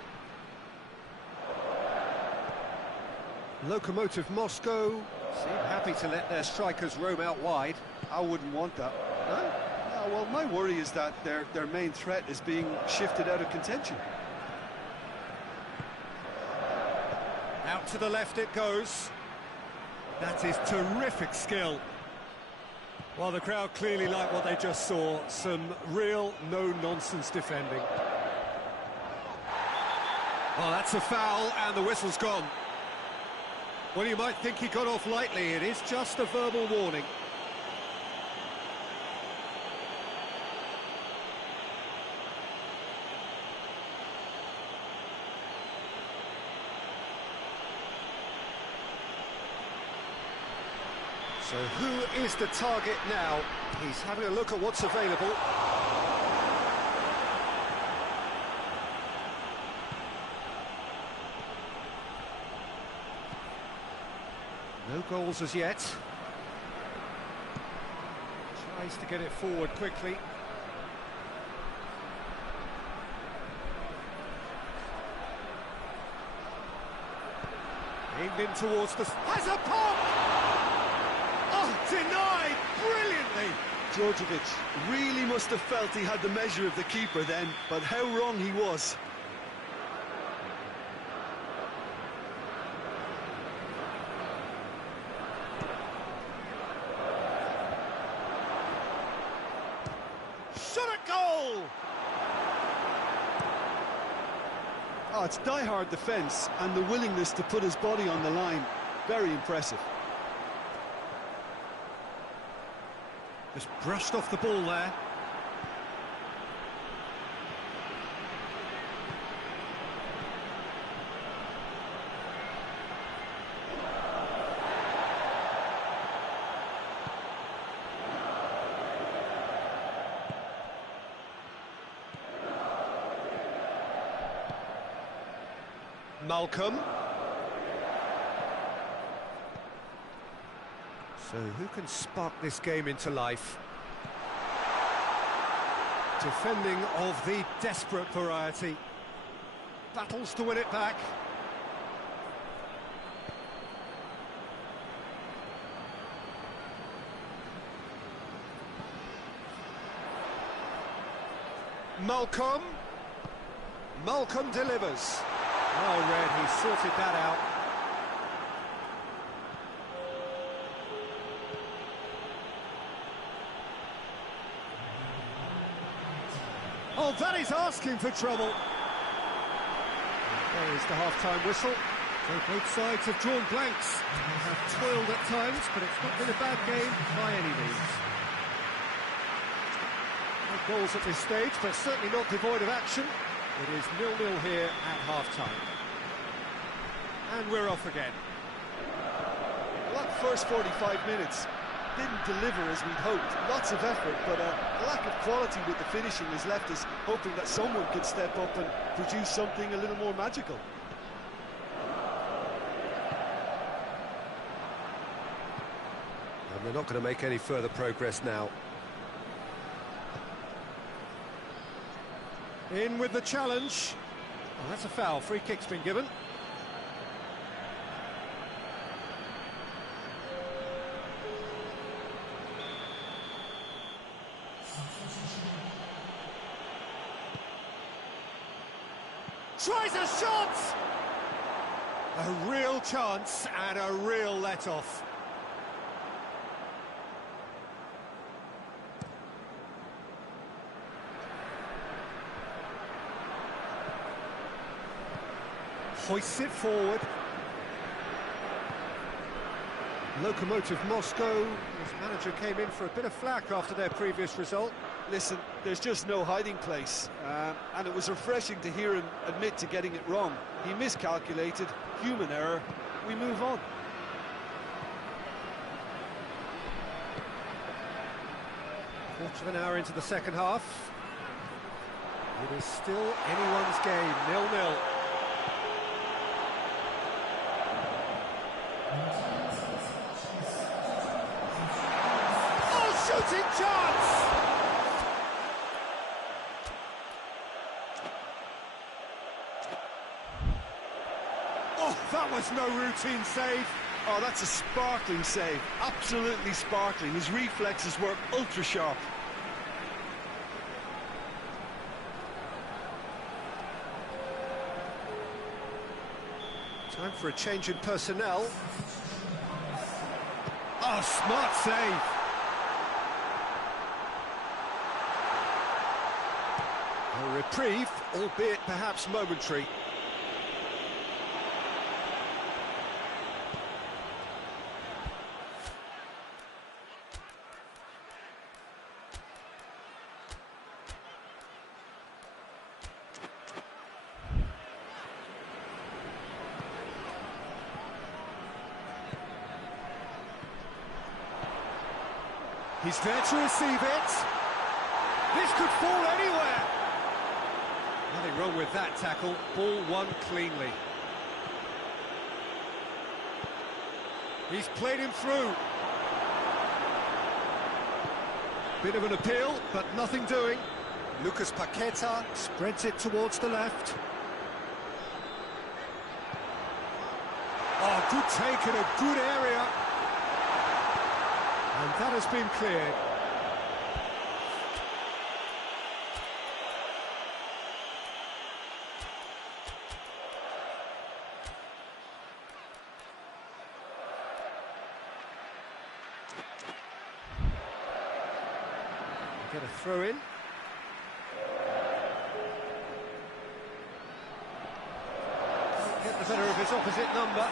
Lokomotiv Moscow seem happy to let their strikers roam out wide. I wouldn't want that. No? No, well, my worry is that their main threat is being shifted out of contention. Out to the left it goes. That is terrific skill. Well, the crowd clearly like what they just saw. Some real no-nonsense defending. Oh, that's a foul, and the whistle's gone. Well, you might think he got off lightly. It is just a verbal warning. So who is the target now? He's having a look at what's available. No goals as yet. Tries to get it forward quickly. Aimed in towards the... Has a pop! Oh, denied brilliantly! Djordjevic really must have felt he had the measure of the keeper then, but how wrong he was. Shot a goal! Oh, it's die-hard defence and the willingness to put his body on the line. Very impressive. Just brushed off the ball there. Malcolm. So who can spark this game into life? Defending of the desperate variety. Battles to win it back. Malcolm. Malcolm delivers. Well read, he sorted that out. Oh, that is asking for trouble. There is the half-time whistle. So both sides have drawn blanks. They have toiled at times, but it's not been a bad game by any means. No goals at this stage, but certainly not devoid of action. It is 0-0 here at half-time. And we're off again. Well, that first 45 minutes didn't deliver as we'd hoped. Lots of effort, but a lack of quality with the finishing has left us hoping that someone could step up and produce something a little more magical. And they're not going to make any further progress now. In with the challenge. Oh, that's a foul. Free kick's been given. Tries a shot! A real chance and a real let-off. Hoists it forward. Lokomotiv Moscow, his manager came in for a bit of flack after their previous result. Listen, there's just no hiding place, and it was refreshing to hear him admit to getting it wrong. He miscalculated, human error, we move on. Quarter of an hour into the second half. It is still anyone's game, 0-0. Oh, shooting chance! Oh, that was no routine save. Oh, that's a sparkling save, absolutely sparkling. His reflexes were ultra sharp. Time for a change in personnel. Oh, smart save. A reprieve, albeit perhaps momentary. He's there to receive it. This could fall anywhere. Nothing wrong with that tackle. Ball won cleanly. He's played him through. Bit of an appeal, but nothing doing. Lucas Paqueta spreads it towards the left. Oh, good take in a good area. And that has been cleared. Get a throw in. Can't get the better of his opposite number.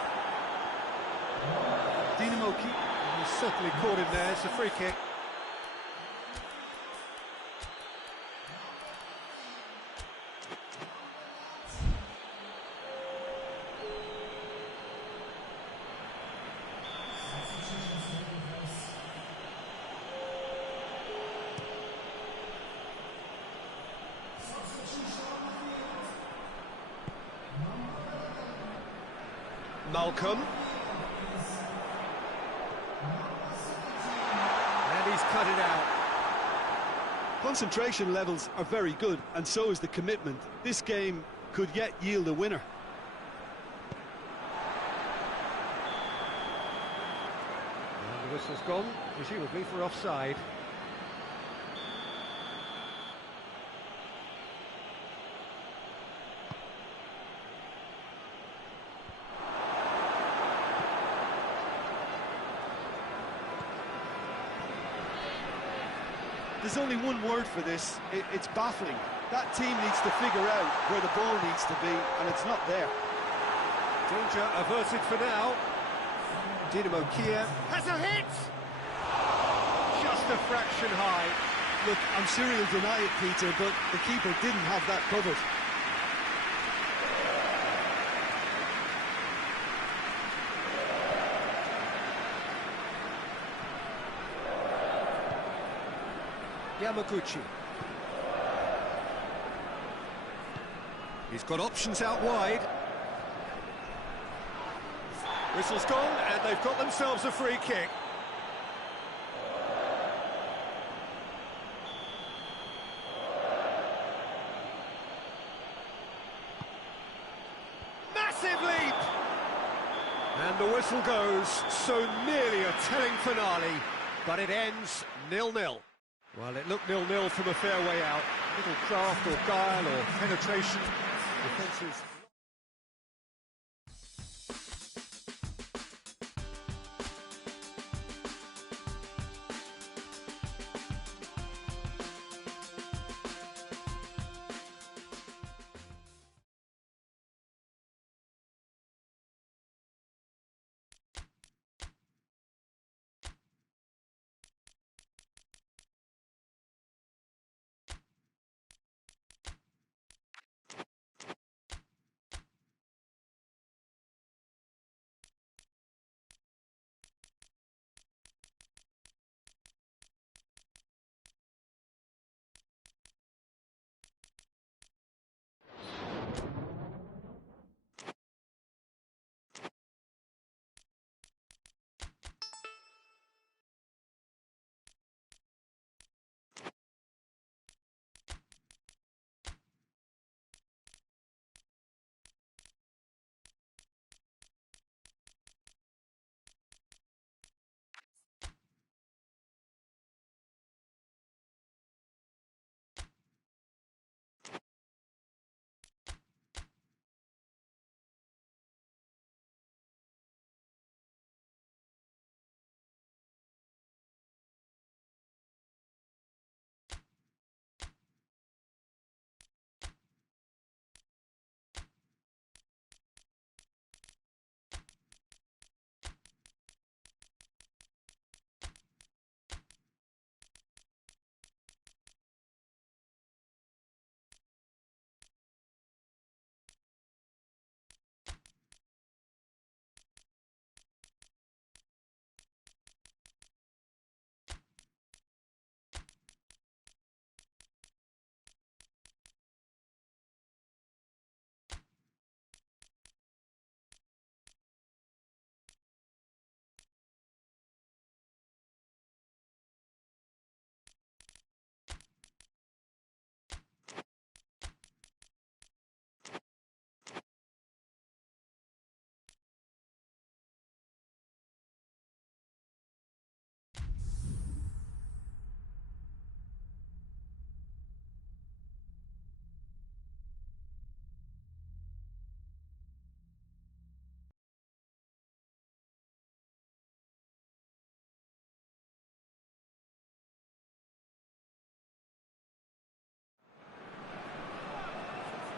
Dinamo keep. He's certainly caught him there. It's a free kick. Malcolm. And he's cut it out. Concentration levels are very good, and so is the commitment. This game could yet yield a winner. And the whistle's gone, presumably for offside. There's only one word for this, it's baffling. That team needs to figure out where the ball needs to be, and it's not there. Danger averted for now. Dinámo Kiev has a hit! Just a fraction high. Look, I'm sure he'll deny it, Peter, but the keeper didn't have that covered. Yamaguchi. He's got options out wide. Whistle's gone, and they've got themselves a free kick. And the whistle goes, so nearly a telling finale, but it ends 0-0. Well, it looked 0-0 from a fair way out. Little craft or guile or penetration. Defences.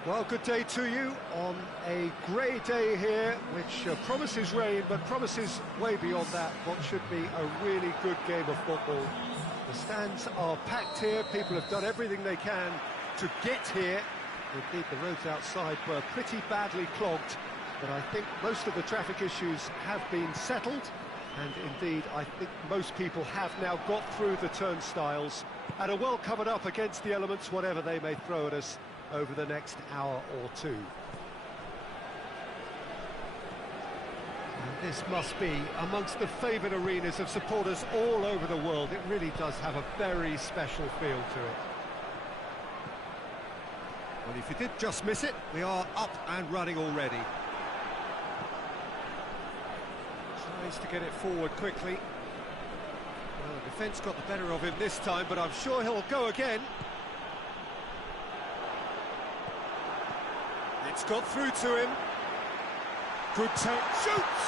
Well, good day to you on a grey day here, which promises rain, but promises way beyond that what should be a really good game of football. The stands are packed here, people have done everything they can to get here. Indeed, the roads outside were pretty badly clogged, but I think most of the traffic issues have been settled, and indeed, I think most people have now got through the turnstiles and are well covered up against the elements, whatever they may throw at us over the next hour or two. And this must be amongst the favoured arenas of supporters all over the world. It really does have a very special feel to it. Well, if you did just miss it, we are up and running already. Tries to get it forward quickly. Well, the defence got the better of him this time, but I'm sure he'll go again. It's got through to him. Good take. Shoots!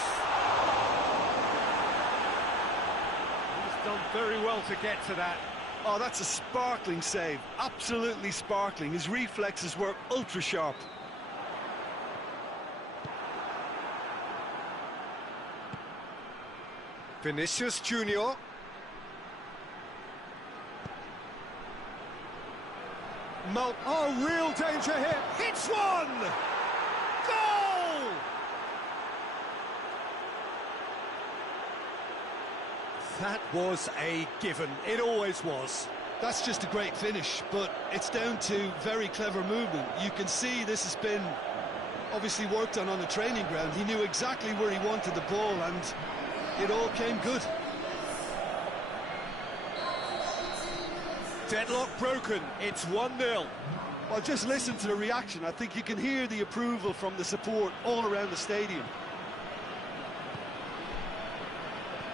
He's done very well to get to that. Oh, that's a sparkling save. Absolutely sparkling. His reflexes were ultra sharp. Vinicius Junior. Oh, real danger here. Hits one! Goal! That was a given. It always was. That's just a great finish, but it's down to very clever movement. You can see this has been obviously worked on the training ground. He knew exactly where he wanted the ball, and it all came good. Deadlock broken, it's 1-0. Well, just listen to the reaction. I think you can hear the approval from the support all around the stadium.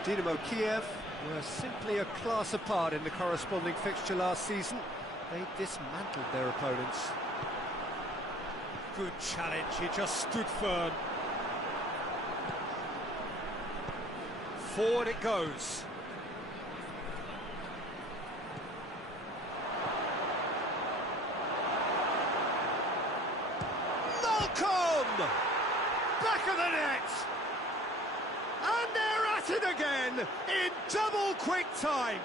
Dinaмо Kiev were simply a class apart in the corresponding fixture last season. They dismantled their opponents. Good challenge, he just stood firm. Forward it goes. Malcolm! Back of the net! And they're at it again, in double quick time.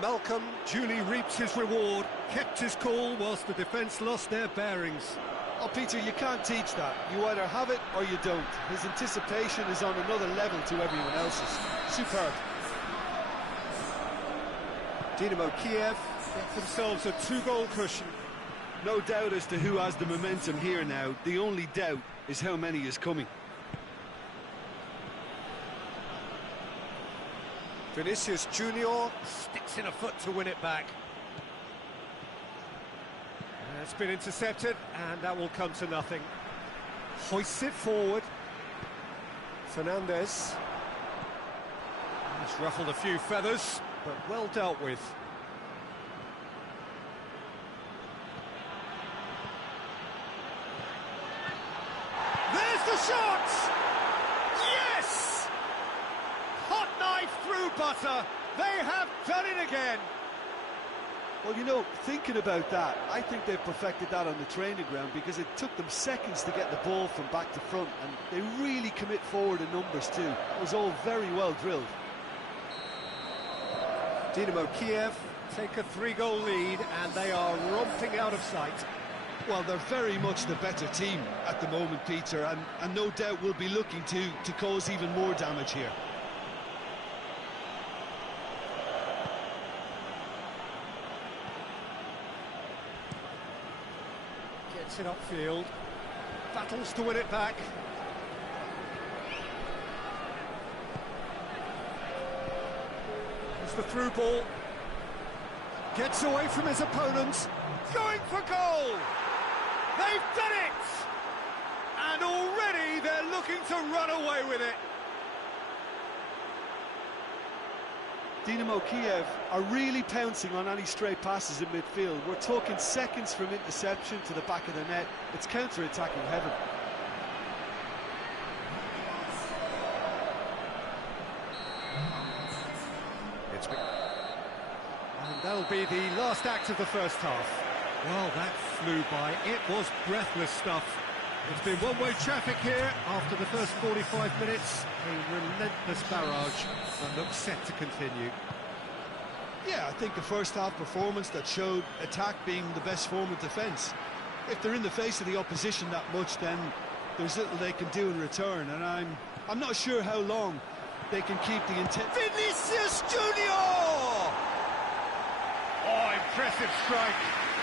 Malcolm duly reaps his reward, kept his cool whilst the defence lost their bearings. Oh, Peter, you can't teach that. You either have it or you don't. His anticipation is on another level to everyone else's. Superb. Dinaмо Kiev get themselves a 2-goal cushion. No doubt as to who has the momentum here now. The only doubt is how many is coming. Vinicius Junior sticks in a foot to win it back. It's been intercepted, and that will come to nothing. Hoists it forward. Fernandez. He's ruffled a few feathers, but well dealt with. There's the shot! Yes! Hot knife through butter. They have done it again. Well, you know, thinking about that, I think they've perfected that on the training ground because it took them seconds to get the ball from back to front, and they really commit forward in numbers too. It was all very well drilled. Dinaмо Kiev take a 3-goal lead, and they are romping out of sight. Well, they're very much the better team at the moment, Peter, and no doubt will be looking to cause even more damage here. Gets it upfield, battles to win it back. It's the through ball. Gets away from his opponent. Going for goal! They've done it! And already they're looking to run away with it. Dinaмо Kiev are really pouncing on any stray passes in midfield. We're talking seconds from interception to the back of the net. It's counter-attacking heaven. And that'll be the last act of the first half. Well, that flew by. It was breathless stuff. It's been one-way traffic here after the first 45 minutes. A relentless barrage and looks set to continue. Yeah, I think a first-half performance that showed attack being the best form of defence. If they're in the face of the opposition that much, then there's little they can do in return, and I'm not sure how long they can keep the intent. Vinicius Junior! Oh, impressive strike.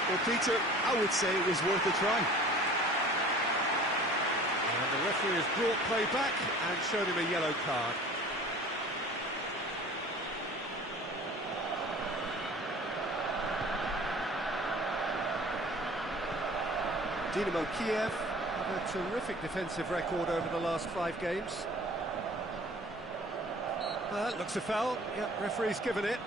Well, Peter, I would say it was worth a try. And the referee has brought play back and showed him a yellow card. Dinamo Kiev have a terrific defensive record over the last 5 games. That looks a foul. Yep, referee's given it.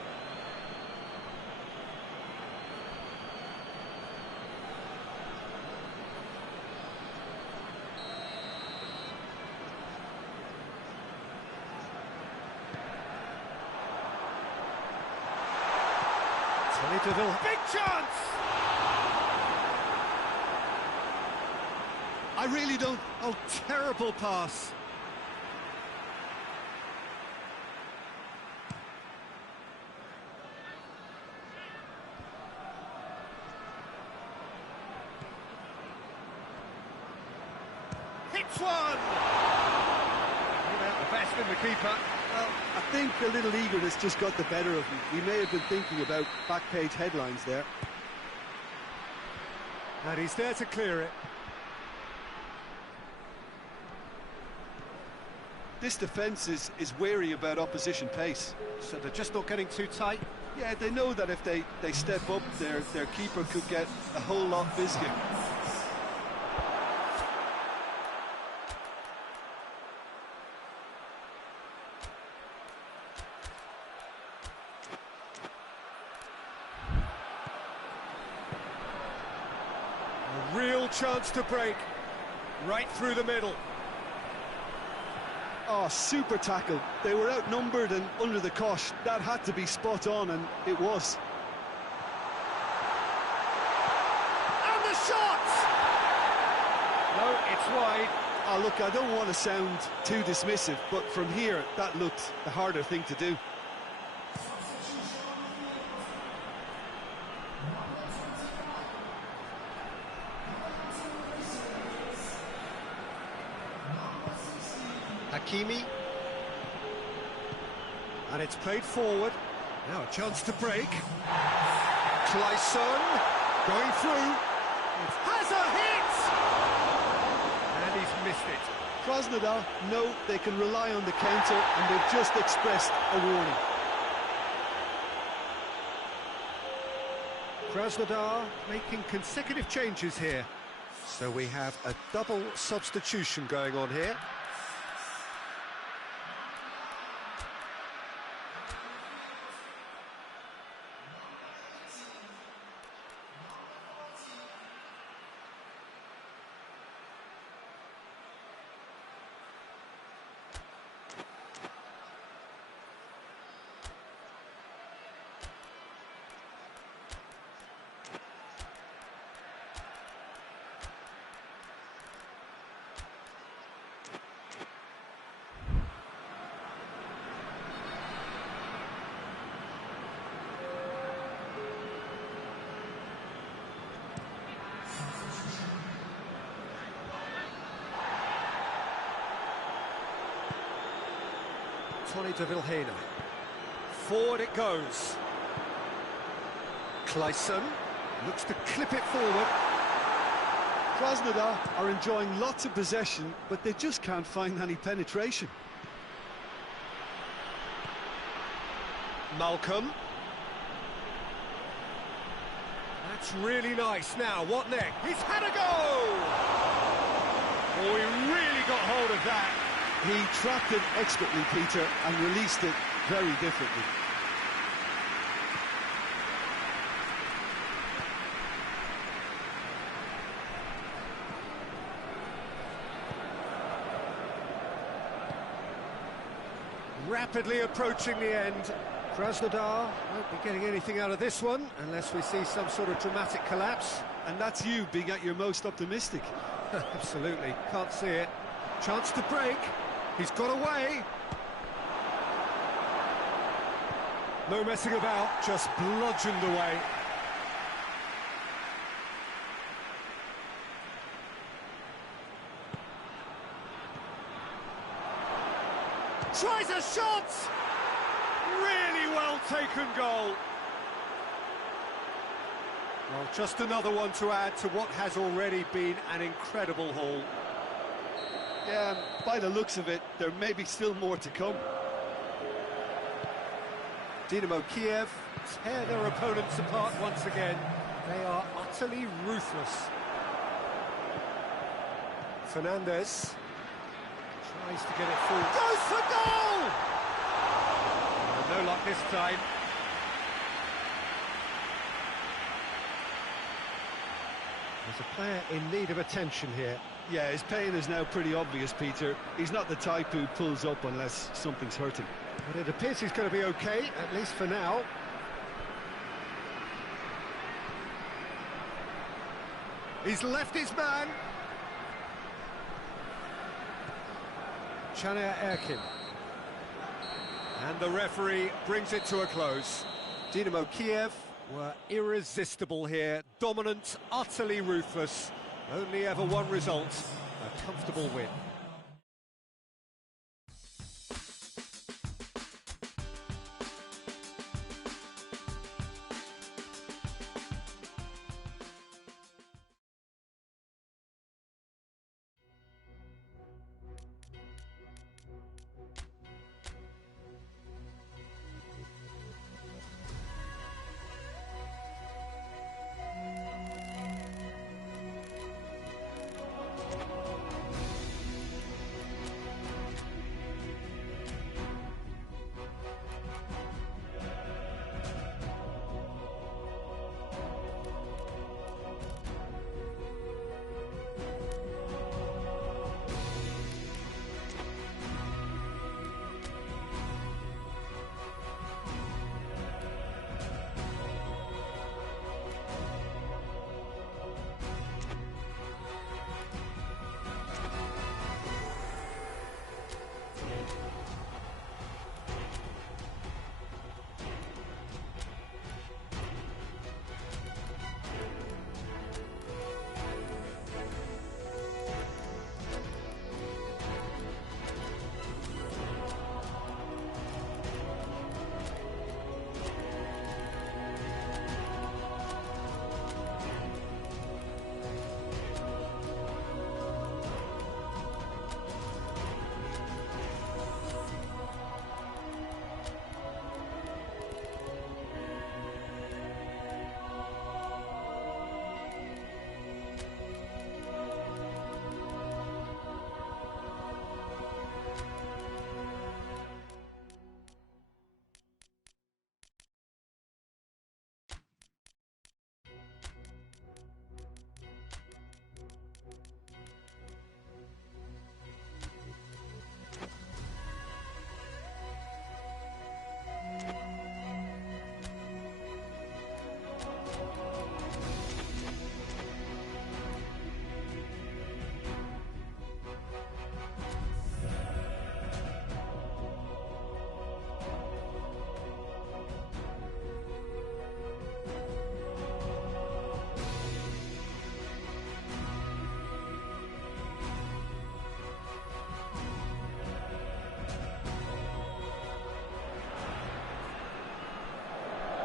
Big chance! I really don't... Oh, terrible pass. Hits one! The best in the keeper. Well, I think a little eagerness just got the better of him. He may have been thinking about back-page headlines there. And he's there to clear it. This defence is wary about opposition pace. So they're just not getting too tight? Yeah, they know that if they step up, their keeper could get a whole lot busier. chance to break. Right through the middle. Oh, super tackle. They were outnumbered and under the cosh. That had to be spot on, and it was. And the shot! No, it's wide. Oh, look, I don't want to sound too dismissive, but from here, that looked the harder thing to do. Hakimi. And it's played forward. Now a chance to break. Clayson going through. It has a hit! And he's missed it. Krasnodar know they can rely on the counter, and they've just expressed a warning. Krasnodar making consecutive changes here. So we have a double substitution going on here. Tony de Vilhena. Forward it goes. Clayson looks to clip it forward. Krasnodar are enjoying lots of possession, but they just can't find any penetration. Malcolm. That's really nice. Now, what next? He's had a go! Oh, he really got hold of that. He trapped it expertly, Peter, and released it very differently. Rapidly approaching the end. Krasnodar won't be getting anything out of this one unless we see some sort of dramatic collapse. And that's you being at your most optimistic. Absolutely, can't see it. Chance to break. He's got away. No messing about, just bludgeoned away. Tries a shot! Really well taken goal. Well, just another one to add to what has already been an incredible haul. Yeah, by the looks of it, there may be still more to come. Dinámo Kiev tear their opponents apart once again. They are utterly ruthless. Fernandez tries to get it full. Goes for goal! No luck this time. There's a player in need of attention here. Yeah, his pain is now pretty obvious, Peter. He's not the type who pulls up unless something's hurting. But it appears he's going to be okay, at least for now. He's left his man. Chanea Erkin. And the referee brings it to a close. Dinámo Kiev were irresistible here. Dominant, utterly ruthless. Only ever one result, a comfortable win.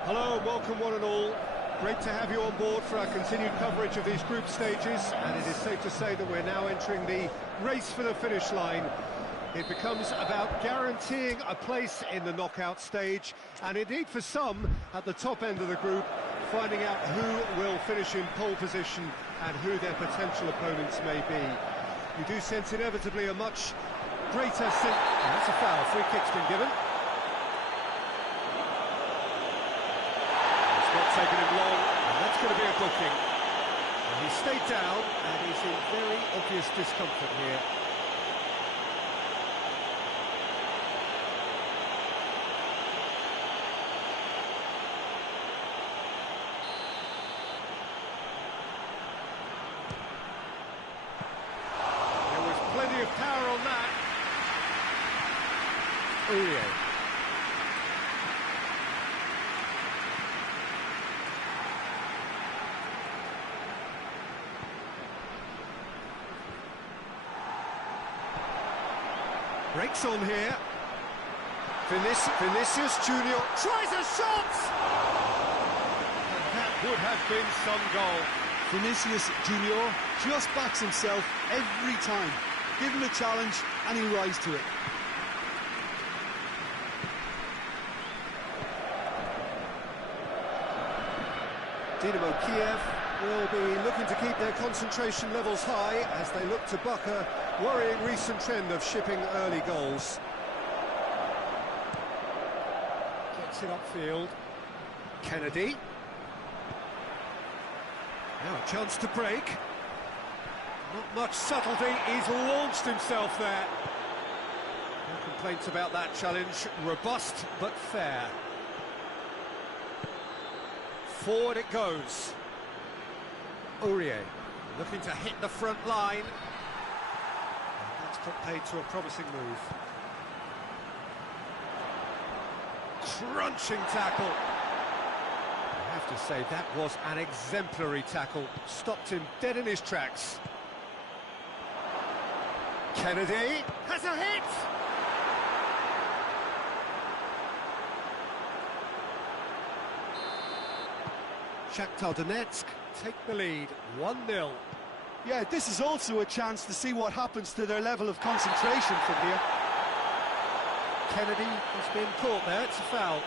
Hello, welcome one and all. Great to have you on board for our continued coverage of these group stages, and it is safe to say that we're now entering the race for the finish line. It becomes about guaranteeing a place in the knockout stage, and indeed for some, at the top end of the group, finding out who will finish in pole position and who their potential opponents may be. You do sense inevitably a much greater sense... That's a foul, free kick's been given. Not taking him long, and that's going to be a booking. And he stayed down, and he's in very obvious discomfort here. There was plenty of power on that. Uriel. Breaks on here. Vinicius Junior tries a shot! And that would have been some goal. Vinicius Junior just backs himself every time. Give him a challenge and he'll rise to it. Dinamo Kiev will be looking to keep their concentration levels high as they look to buck a worrying recent trend of shipping early goals. Gets it upfield. Kennedy. Now a chance to break. Not much subtlety, he's launched himself there. No complaints about that challenge. Robust but fair. Forward it goes. Aurier looking to hit the front line. And that's put paid to a promising move. Crunching tackle. I have to say, that was an exemplary tackle. Stopped him dead in his tracks. Kennedy has a hit! Shakhtar Donetsk take the lead, 1-0. Yeah, this is also a chance to see what happens to their level of concentration from here. Kennedy has been caught there, it's a foul.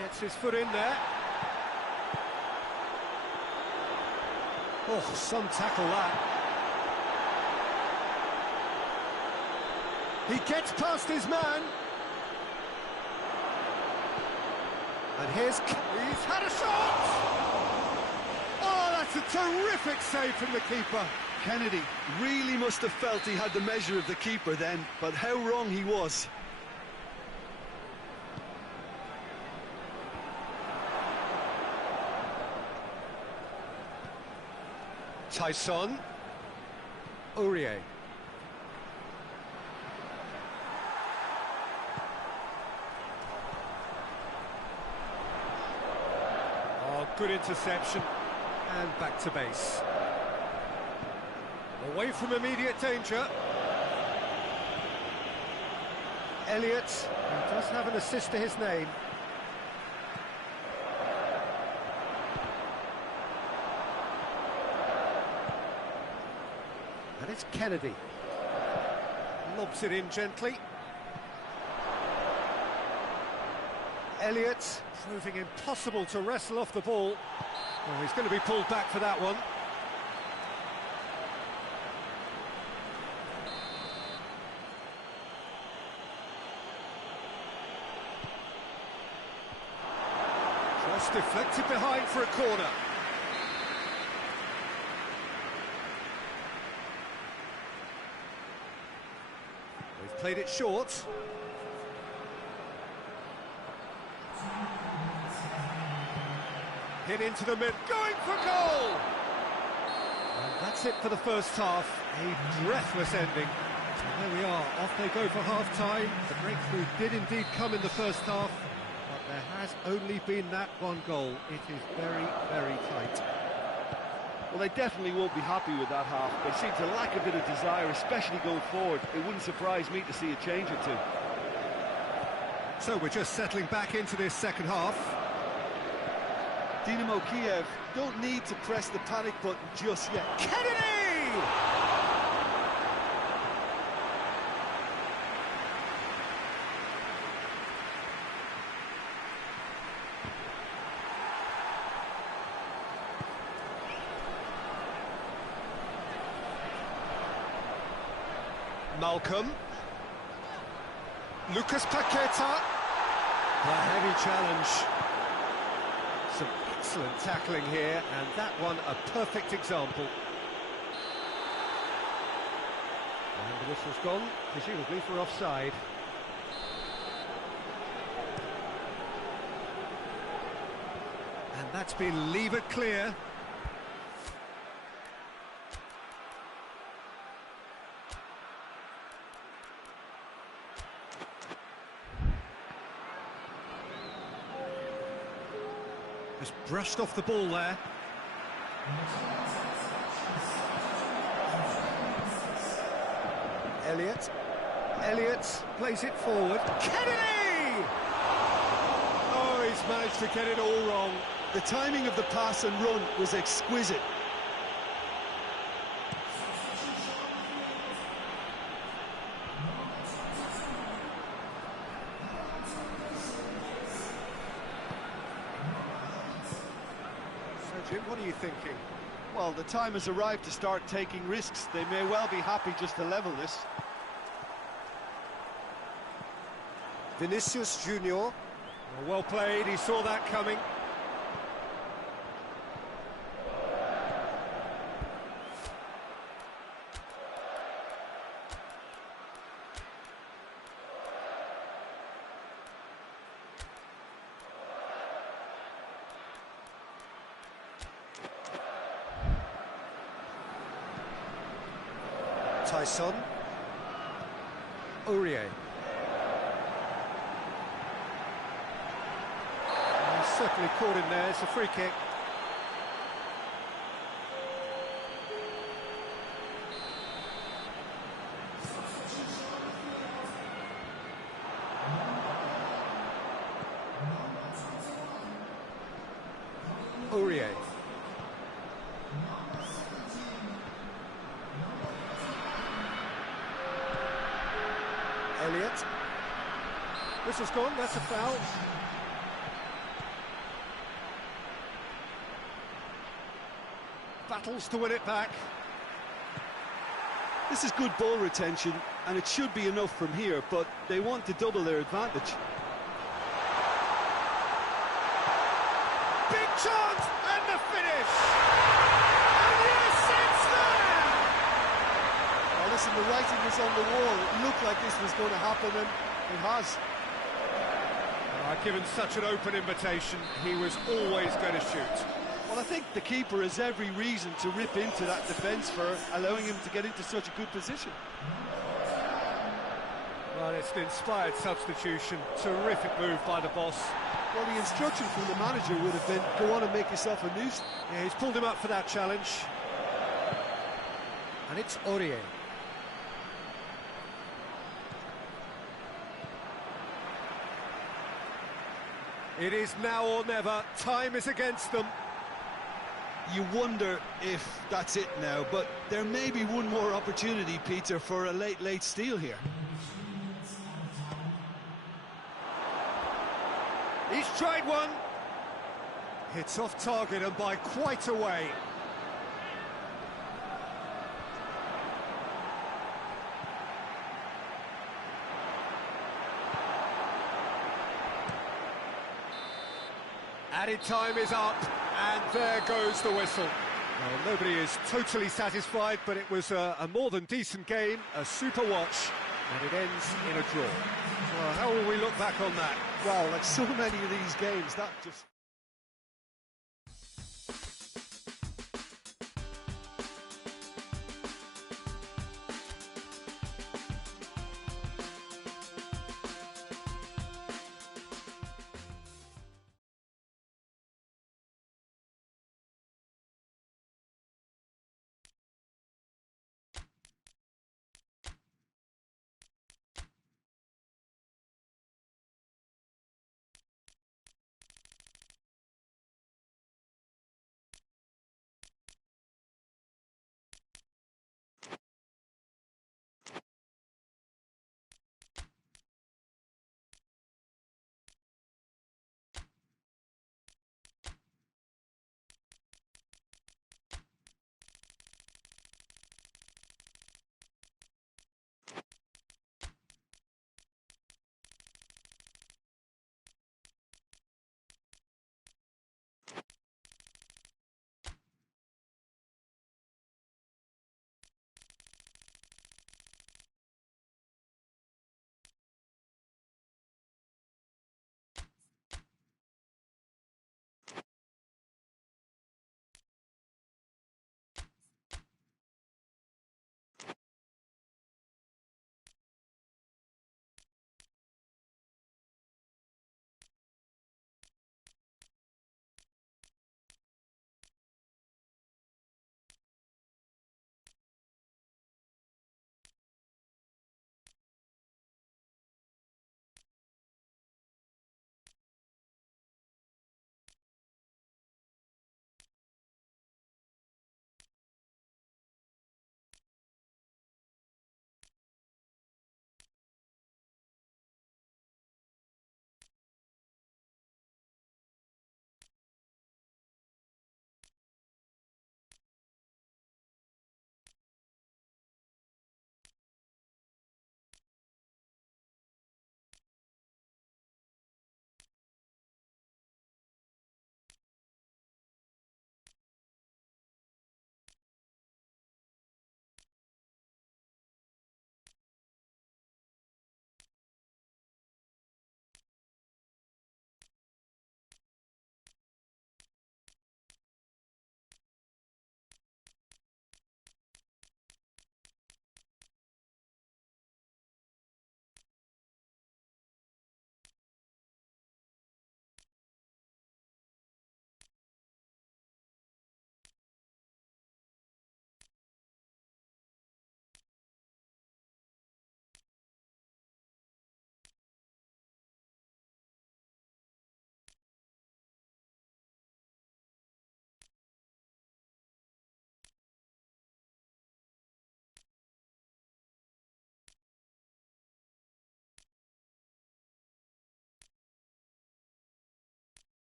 Gets his foot in there. Oh, some tackle that. He gets past his man. And he's had a shot! Oh, that's a terrific save from the keeper. Kennedy really must have felt he had the measure of the keeper then, but how wrong he was. Tyson. Aurier. Oh, good interception. And back to base. Away from immediate danger. Elliott does have an assist to his name. And it's Kennedy. Lobs it in gently. Elliott proving impossible to wrestle off the ball. Oh, he's going to be pulled back for that one. Cross deflected behind for a corner. They've played it short. Hit into the mid, going for goal! And that's it for the first half, a breathless ending. And there we are, off they go for half-time. The breakthrough did indeed come in the first half, but There has only been that one goal. It is very, very tight. Well, they definitely won't be happy with that half. They seem to lack a bit of desire, especially going forward. It wouldn't surprise me to see a change or two. So we're just settling back into this second half. Dinámo Kiev don't need to press the panic button just yet. Kennedy! Malcolm. Lucas Paqueta. A heavy challenge. Some excellent tackling here, and that one a perfect example. And the whistle's gone, presumably for offside. And that's been levered clear. Just brushed off the ball there. Elliott plays it forward. Kennedy! Oh, he's managed to get it all wrong. The timing of the pass and run was exquisite. So, Jim, what are you thinking? Well, the time has arrived to start taking risks. They may well be happy just to level this. Vinicius Junior. Well played, he saw that coming. Tyson. Aurier. He's certainly caught him there, it's a free kick. Aurier. Elliott. Whistle's gone, that's a foul. Battles to win it back. This is good ball retention, and it should be enough from here, but they want to double their advantage. Big chance, and the finish! And yes, it's there! Well, listen, the writing was on the wall. It looked like this was going to happen, and it has. Given such an open invitation, he was always going to shoot. Well, I think the keeper has every reason to rip into that defence for allowing him to get into such a good position. Well, it's an inspired substitution. Terrific move by the boss. Well, the instruction from the manager would have been, go on and make yourself a nuisance. Yeah, he's pulled him up for that challenge. And it's Aurier. It is now or never. Time is against them. You wonder if that's it now, but there may be one more opportunity, Peter, for a late steal here. He's tried one. Hits off target and by quite a way. Added time is up, and there goes the whistle. Well, nobody is totally satisfied, but it was a more than decent game, a super watch, and it ends in a draw. Well, how will we look back on that? Well, like so many of these games, that just...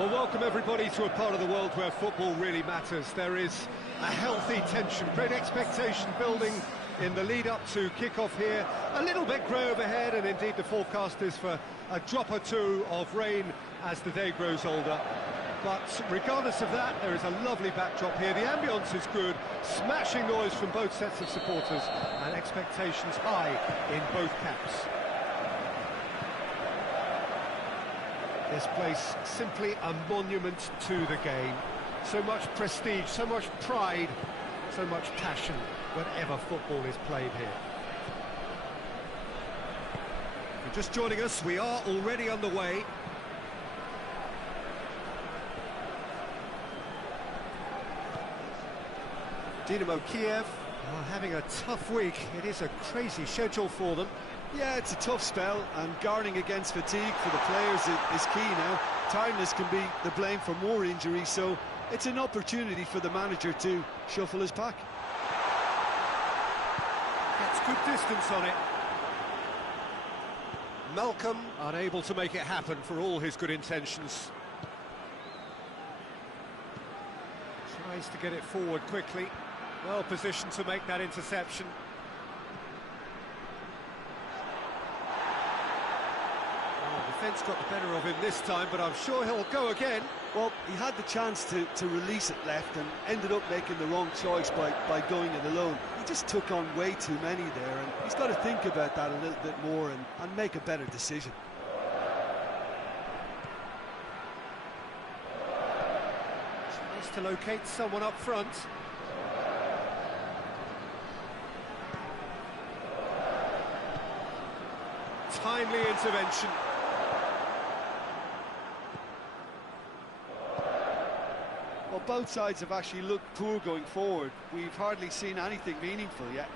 Well, welcome everybody to a part of the world where football really matters. There is a healthy tension, great expectation building in the lead-up to kick-off here. A little bit grey overhead, and indeed the forecast is for a drop or two of rain as the day grows older. But regardless of that, there is a lovely backdrop here. The ambience is good, smashing noise from both sets of supporters, and expectations high in both camps. This place simply a monument to the game. So much prestige, so much pride, so much passion whenever football is played here. If you're just joining us, we are already underway. Dinamo Kiev are having a tough week. It is a crazy schedule for them. Yeah, it's a tough spell, and guarding against fatigue for the players is key now. Tiredness can be the blame for more injuries, so it's an opportunity for the manager to shuffle his pack. Gets good distance on it. Malcolm unable to make it happen for all his good intentions. Tries to get it forward quickly. Well positioned to make that interception. Defence got the better of him this time, but I'm sure he'll go again. Well, he had the chance to release it left and ended up making the wrong choice by going it alone. He just took on way too many there, and he's got to think about that a little bit more and make a better decision. Tries to locate someone up front. Timely intervention. Well, both sides have actually looked poor going forward. We've hardly seen anything meaningful yet.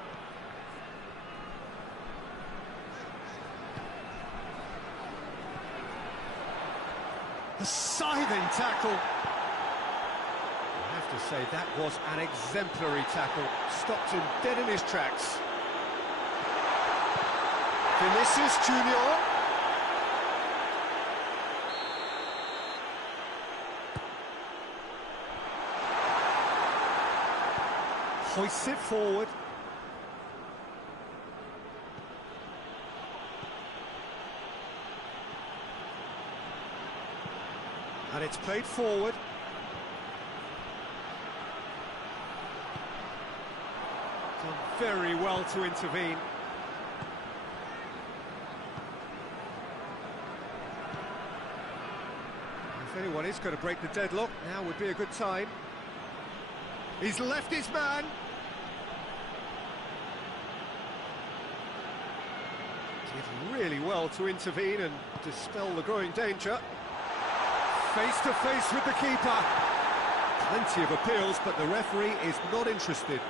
A scything tackle. I have to say, that was an exemplary tackle. Stopped him dead in his tracks. Vinicius Junior. Hoists it forward. And it's played forward. Done very well to intervene. If anyone is going to break the deadlock, now would be a good time. He's left his man. Did really well to intervene and dispel the growing danger. Face to face with the keeper. Plenty of appeals, but the referee is not interested.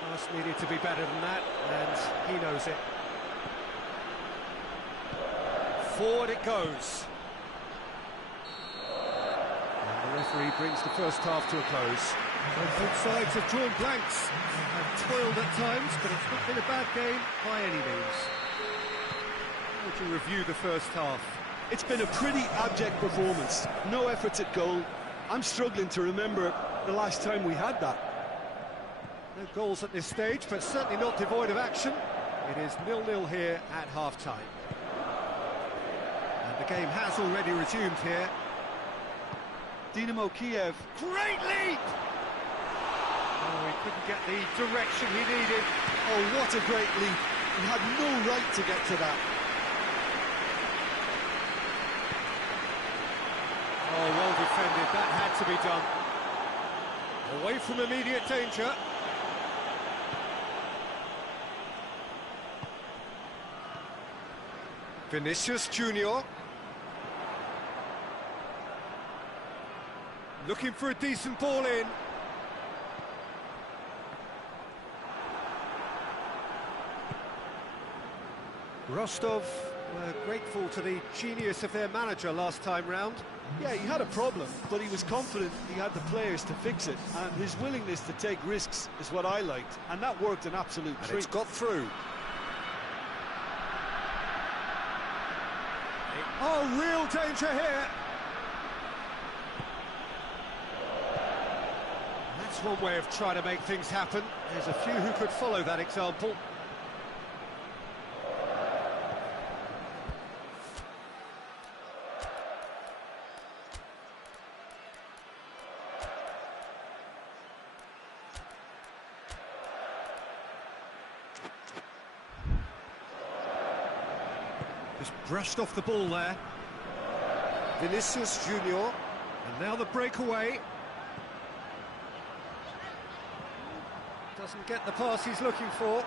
Pass needed to be better than that, and he knows it. Forward it goes. And the referee brings the first half to a close. Both sides have drawn blanks and toiled at times, but it's not been a bad game by any means. How would you review the first half? It's been a pretty abject performance. No efforts at goal. I'm struggling to remember the last time we had that. No goals at this stage, but certainly not devoid of action. It is 0-0 here at half-time. And the game has already resumed here. Dinámo Kiev. Great leap! Oh, he couldn't get the direction he needed. Oh, what a great leap. He had no right to get to that. Oh, well defended. That had to be done. Away from immediate danger. Vinicius Junior. Looking for a decent ball in. Rostov were grateful to the genius of their manager last time round. Yeah, he had a problem, but he was confident he had the players to fix it, and his willingness to take risks is what I liked, and that worked an absolute treat. It's got through. It Oh, real danger here. That's one way of trying to make things happen. There's a few who could follow that example. Just brushed off the ball there. Vinicius Junior. And now the breakaway. Doesn't get the pass he's looking for.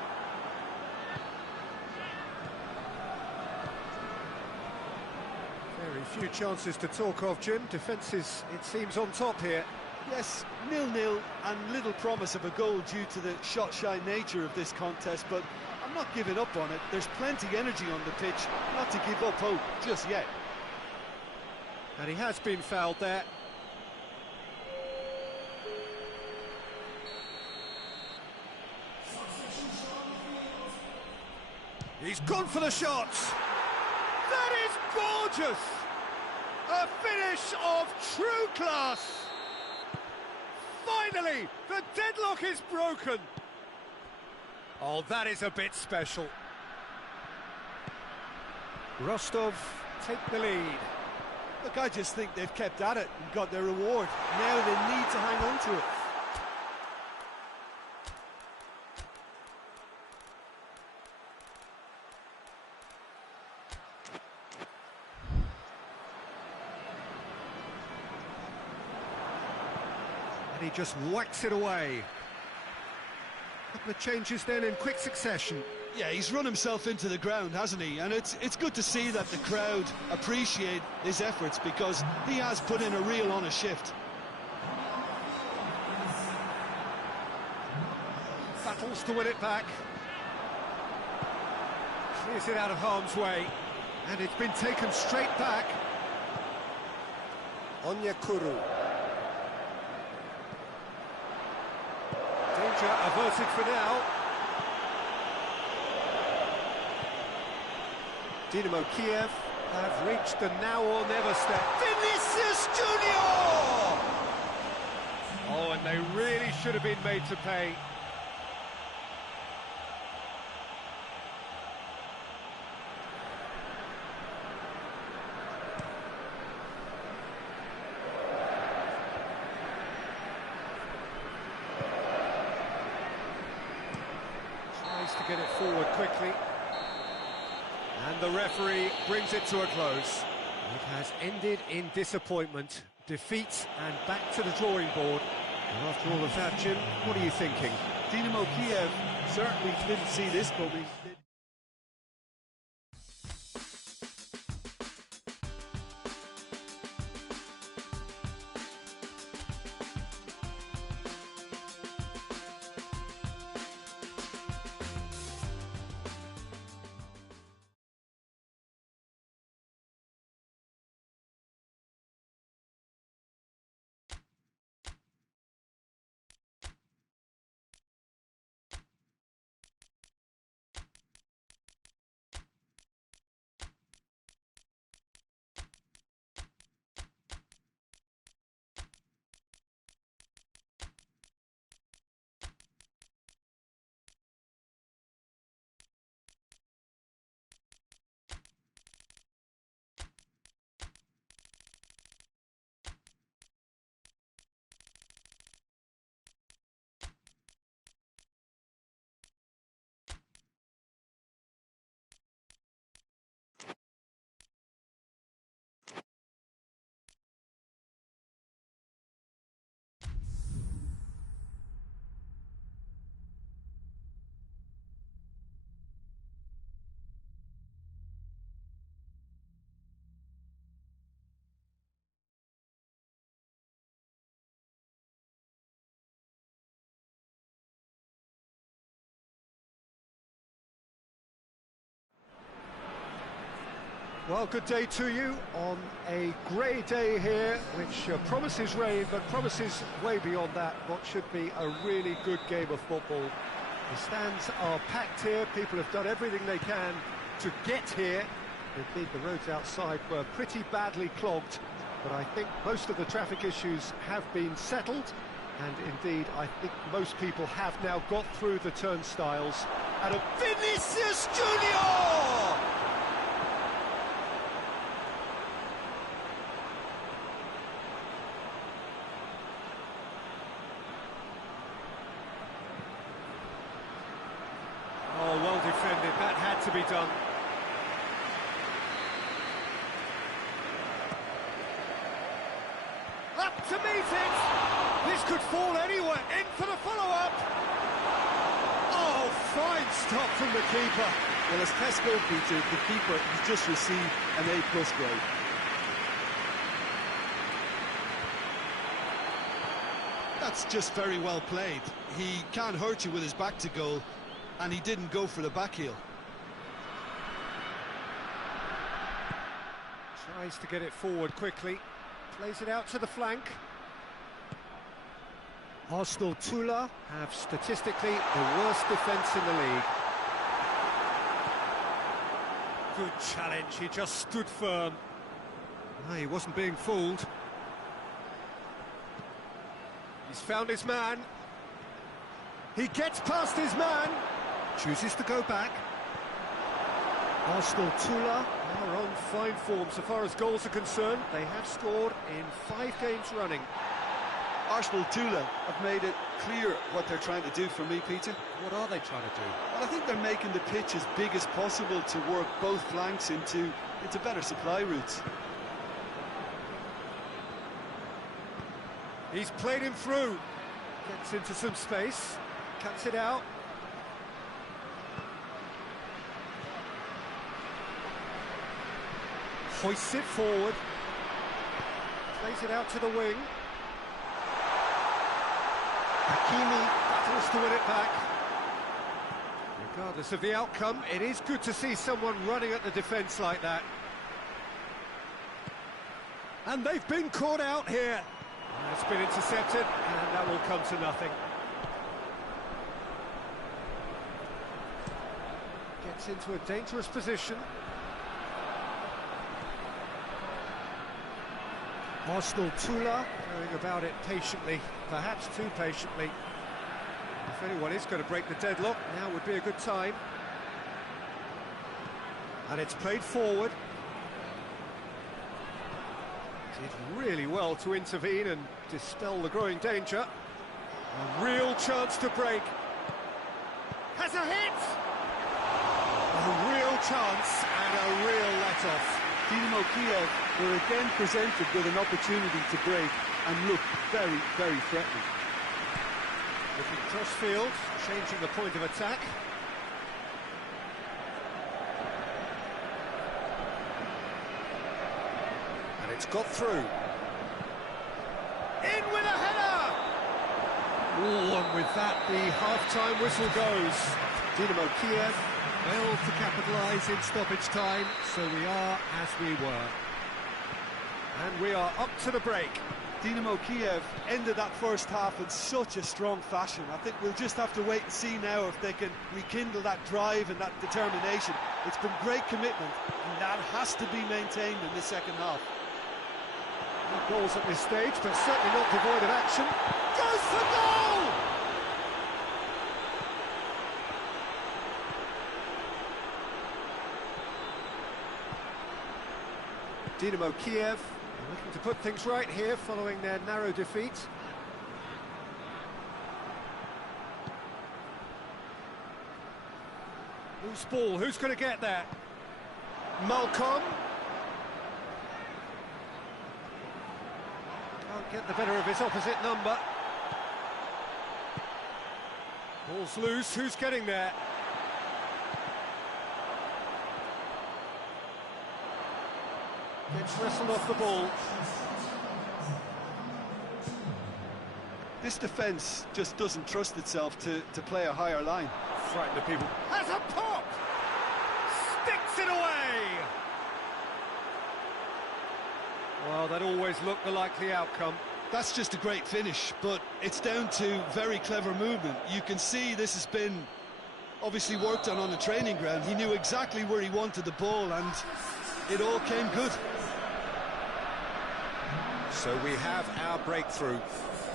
Very few chances to talk of, Jim. Defence is, it seems, on top here. Yes, 0-0 and little promise of a goal due to the shot-shy nature of this contest, but I'm not giving up on it. There's plenty energy on the pitch, not to give up hope just yet. And he has been fouled there. He's gone for the shot. That is gorgeous. A finish of true class. Finally, the deadlock is broken. Oh, that is a bit special. Rostov take the lead. Look, I just think they've kept at it and got their reward. Now they need to hang on to it. And he just whacks it away. A couple of changes then in quick succession. Yeah, he's run himself into the ground, hasn't he? And it's good to see that the crowd appreciate his efforts, because he has put in a real honest shift. Battles to win it back. Clears it out of harm's way. And it's been taken straight back. Onyekuru. Danger averted for now. Dinaмо Kiev have reached the now or never step. Vinicius Junior! Oh, and they really should have been made to pay. Tries to get it forward quickly. And the referee brings it to a close. It has ended in disappointment, defeat, and back to the drawing board. And after all of that, Jim, what are you thinking? Dinaмо Kiev certainly didn't see this coming. Well, good day to you on a grey day here, which promises rain, but promises way beyond that what should be a really good game of football. The stands are packed here, people have done everything they can to get here, Indeed, the roads outside were pretty badly clogged, but I think most of the traffic issues have been settled, and indeed, I think most people have now got through the turnstiles. And a Vinicius Junior! Oh, well defended, that had to be done. Up to meet it! This could fall anywhere, in for the follow-up! Oh, fine stop from the keeper. Well, as Tesco, Peter, the keeper has just received an A+ grade. That's just very well played. He can't hurt you with his back to goal, and he didn't go for the back heel. Tries to get it forward quickly, plays it out to the flank. Arsenal Tula have statistically the worst defence in the league. Good challenge, he just stood firm. No, he wasn't being fooled. He's found his man. He gets past his man. Chooses to go back. Arsenal Tula are on fine form so far as goals are concerned. They have scored in 5 games running. Arsenal Tula have made it clear what they're trying to do for me, Peter. What are they trying to do? Well, I think they're making the pitch as big as possible to work both flanks into better supply routes. He's played him through. Gets into some space. Cuts it out. Hoists it forward. Plays it out to the wing. Hakimi battles to win it back. Regardless of the outcome, it is good to see someone running at the defence like that. And they've been caught out here. It's been intercepted, and that will come to nothing. Gets into a dangerous position. Arsenal Tula going about it patiently, perhaps too patiently. If anyone is going to break the deadlock, now would be a good time. And it's played forward. Did really well to intervene and dispel the growing danger. A real chance to break. Has a hit! A real chance and a real let-off. Dinaмо Kiev were again presented with an opportunity to break and look very, very threatening. Looking cross-field, changing the point of attack. And it's got through. In with a header! Oh, and with that, the half-time whistle goes. Dynamo Kiev failed to capitalise in stoppage time, so we are as we were. And we are up to the break. Dynamo Kiev ended that first half in such a strong fashion. I think we'll just have to wait and see now if they can rekindle that drive and that determination. It's been great commitment, and that has to be maintained in the second half. No goals at this stage, but certainly not devoid of action. Goes for goal! Dynamo Kiev are looking to put things right here following their narrow defeat. Loose ball, who's going to get that? Malcolm. Can't get the better of his opposite number. Ball's loose, who's getting there? Gets wrestled off the ball. This defence just doesn't trust itself to play a higher line. Frighten the people. Has a pop! Sticks it away! Well, that always looked the likely outcome. That's just a great finish, but it's down to very clever movement. You can see this has been obviously worked on the training ground. He knew exactly where he wanted the ball, and it all came good. So we have our breakthrough.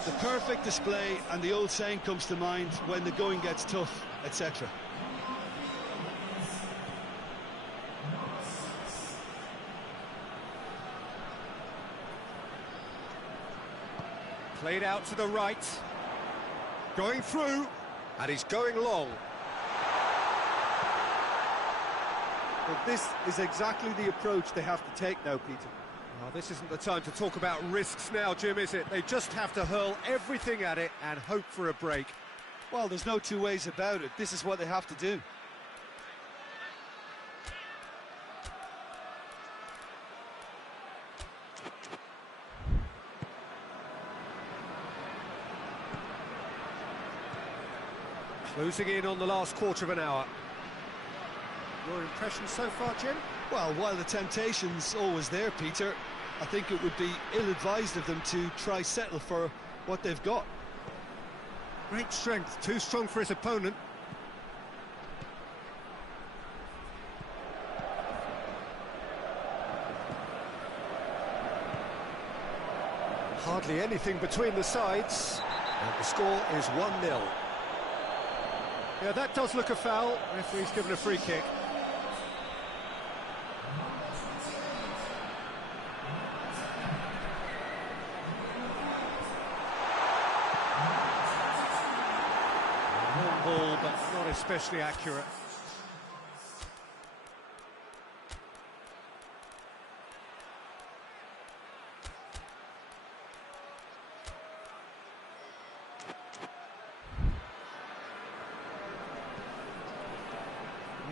The perfect display, and the old saying comes to mind, when the going gets tough, etc. Played out to the right. Going through, and he's going long. But this is exactly the approach they have to take now, Peter. Well, this isn't the time to talk about risks now, Jim, is it? They just have to hurl everything at it and hope for a break. Well, there's no two ways about it. This is what they have to do. Closing in on the last quarter of an hour. Your impression so far, Jim? Well, while the temptation's always there, Peter, I think it would be ill-advised of them to try settle for what they've got. Great strength, too strong for his opponent. Hardly anything between the sides, and the score is 1-0. Yeah, that does look a foul. Referee's given a free kick. Long ball, but not especially accurate.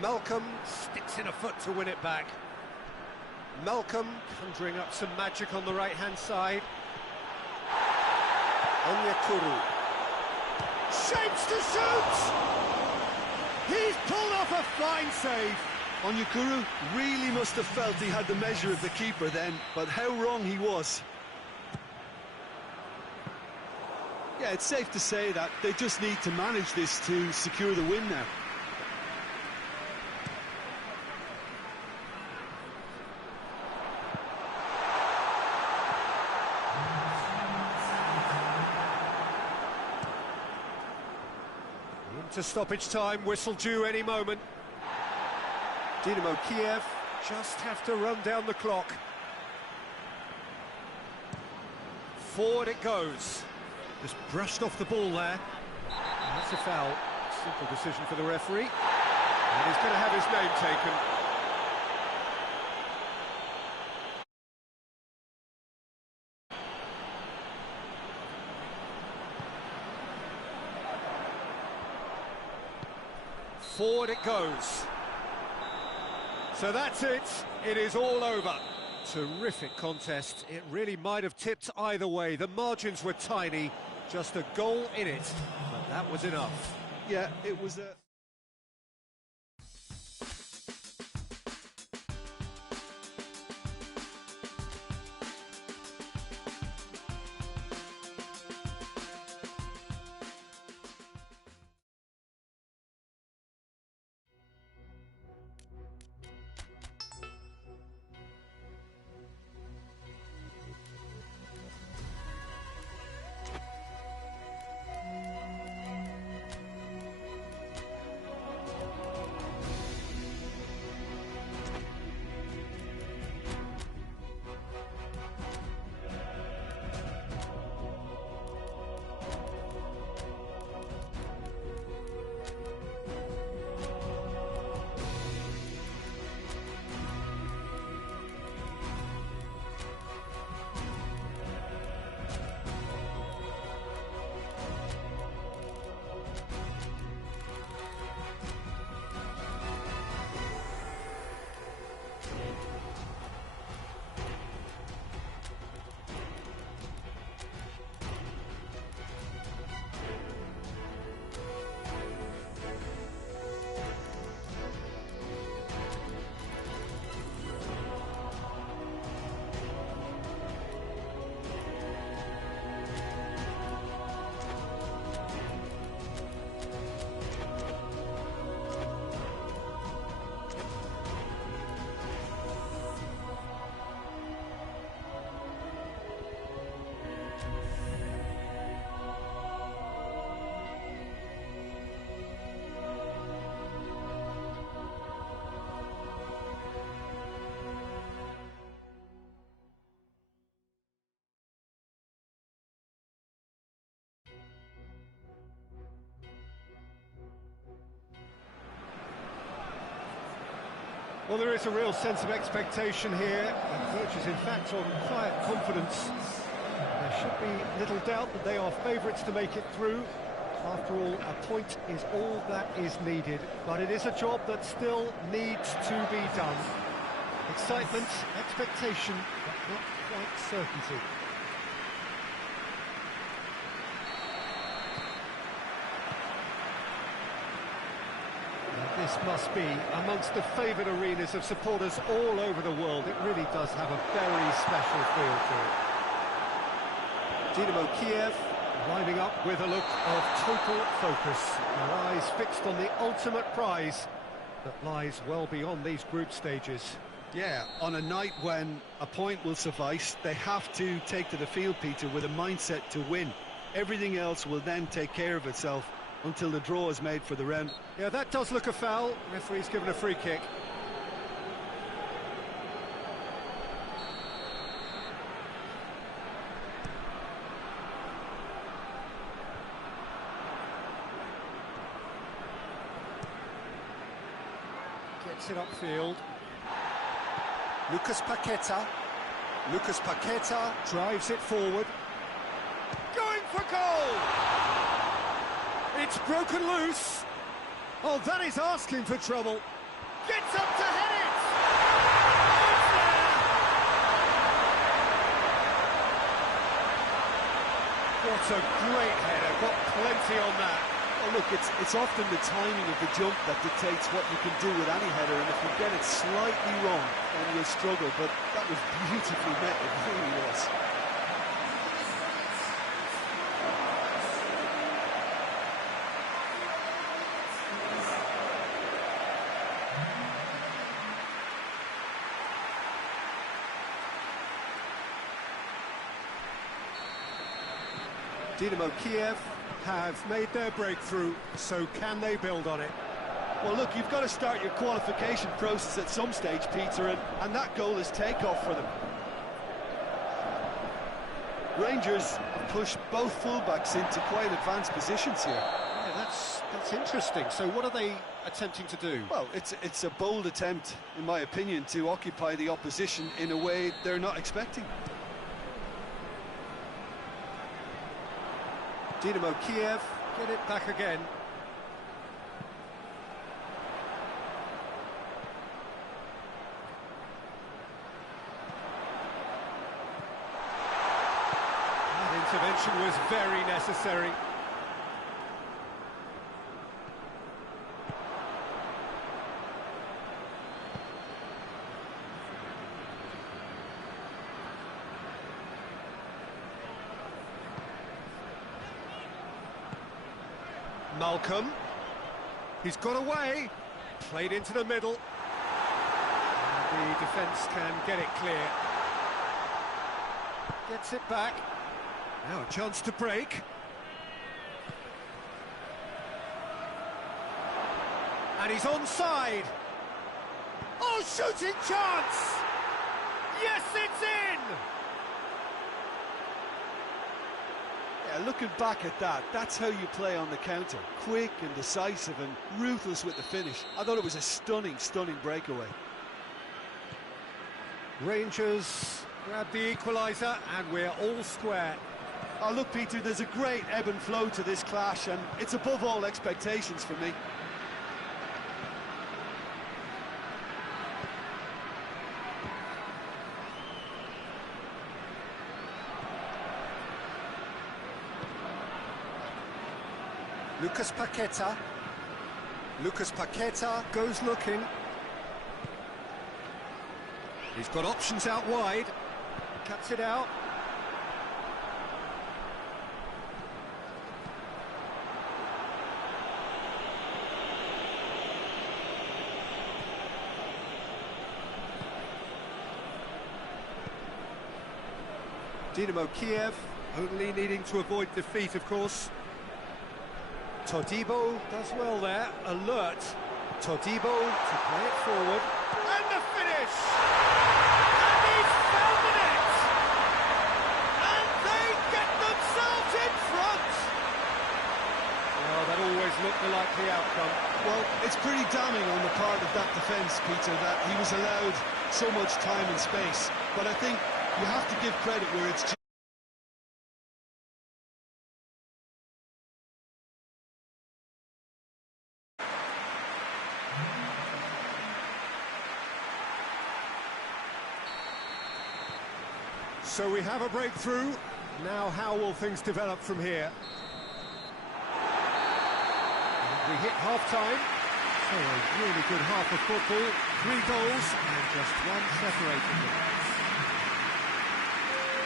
Malcolm sticks in a foot to win it back. Malcolm conjuring up some magic on the right-hand side. Onyekuru shapes to shoot! He's pulled off a fine save. Onyekuru really must have felt he had the measure of the keeper then, but how wrong he was. Yeah, it's safe to say that they just need to manage this to secure the win now. Into stoppage time, whistle due any moment. Dinámo Kiev just have to run down the clock. Forward it goes. Just brushed off the ball there. That's a foul. Simple decision for the referee. And he's going to have his name taken. Forward it goes. So that's it. It is all over. Terrific contest. It really might have tipped either way. The margins were tiny. Just a goal in it. But that was enough. Yeah, it was a... Well, there is a real sense of expectation here. The coach is in fact on quiet confidence. There should be little doubt that they are favourites to make it through. After all, a point is all that is needed, but it is a job that still needs to be done. Excitement, expectation, but not quite certainty. This must be amongst the favoured arenas of supporters all over the world. It really does have a very special feel to it. Dinaмо Kiev lining up with a look of total focus. Their eyes fixed on the ultimate prize that lies well beyond these group stages. Yeah, on a night when a point will suffice, they have to take to the field, Peter, with a mindset to win. Everything else will then take care of itself until the draw is made for the round. Yeah, that does look a foul. Referee's given a free kick. Gets it upfield. Lucas Paqueta. Lucas Paqueta drives it forward. Going for goal! It's broken loose. Oh, that is asking for trouble. Gets up to head it! Oh, it's there! What a great header. Got plenty on that. Oh, look, it's often the timing of the jump that dictates what you can do with any header, and if you get it slightly wrong, then you'll struggle, but that was beautifully met, it really was. Dynamo Kiev have made their breakthrough, so can they build on it? Well, look, you've got to start your qualification process at some stage, Peter, and that goal is takeoff for them. Rangers have pushed both fullbacks into quite advanced positions here. Yeah, that's interesting. So what are they attempting to do? Well, it's a bold attempt, in my opinion, to occupy the opposition in a way they're not expecting. Dynamo Kiev get it back again. That intervention was very necessary. Malcolm, he's got away, played into the middle, and the defence can get it clear. Gets it back, now a chance to break. And he's onside. Oh, shooting chance! Yes, it's in! Looking back at that, that's how you play on the counter. Quick and decisive and ruthless with the finish. I thought it was a stunning, stunning breakaway. Rangers grab the equaliser and we're all square. Oh, look, Peter, there's a great ebb and flow to this clash, and it's above all expectations for me. Lucas Paqueta. Lucas Paqueta goes looking. He's got options out wide. Cuts it out. Dynamo Kiev only needing to avoid defeat, of course. Todibo does well there, alert. Todibo to play it forward. And the finish! And he's found the net! And they get themselves in front! Well, that always looked the likely outcome? Well, it's pretty damning on the part of that defence, Peter, that he was allowed so much time and space. But I think you have to give credit where it's due. So we have a breakthrough. Now how will things develop from here? We hit half-time. So a really good half of football. 3 goals and just one separating them.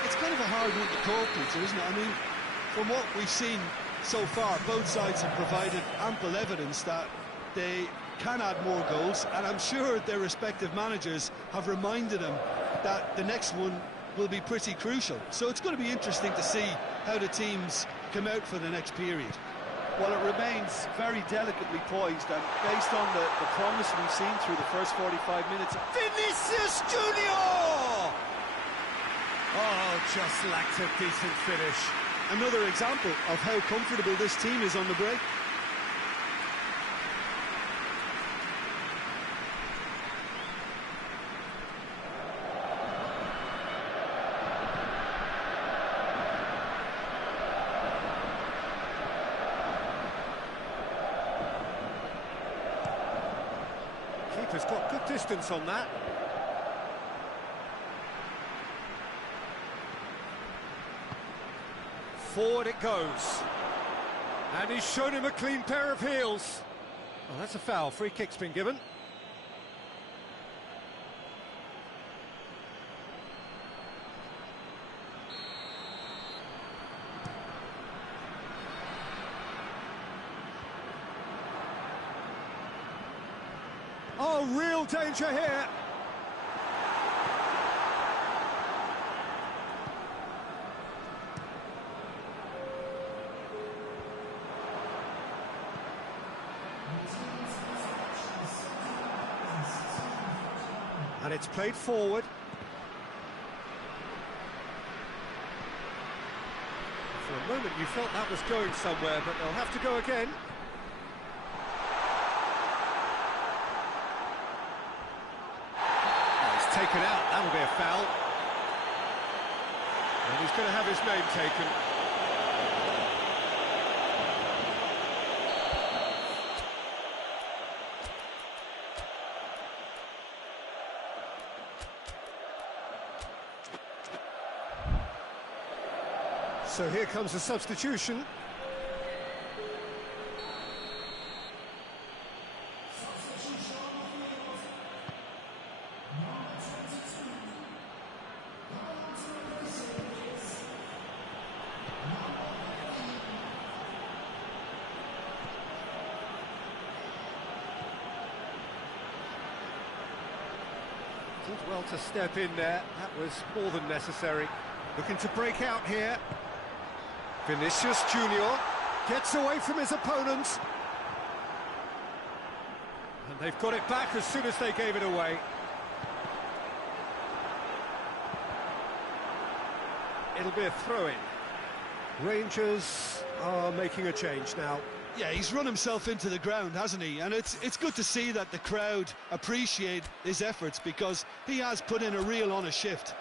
It's kind of a hard one to call, Peter, isn't it? I mean, from what we've seen so far, both sides have provided ample evidence that they can add more goals, and I'm sure their respective managers have reminded them that the next one will be pretty crucial. So it's going to be interesting to see how the teams come out for the next period. Well, it remains very delicately poised, and based on the promise we've seen through the first 45 minutes. Vinicius Junior! Oh, just lacked a decent finish. Another example of how comfortable this team is on the break. Keeper's got good distance on that. Forward it goes. And he's shown him a clean pair of heels. Oh, that's a foul. Free kick's been given. Oh, real danger here. And it's played forward. For a moment you felt that was going somewhere, but they'll have to go again. Taken out, that'll be a foul. And he's going to have his name taken. So here comes the substitution. Did well to step in there. That was more than necessary. Looking to break out here. Vinicius Junior gets away from his opponent. And they've got it back as soon as they gave it away. It'll be a throw-in. Rangers are making a change now. Yeah, he's run himself into the ground, hasn't he? And it's good to see that the crowd appreciate his efforts, because he has put in a real honest shift.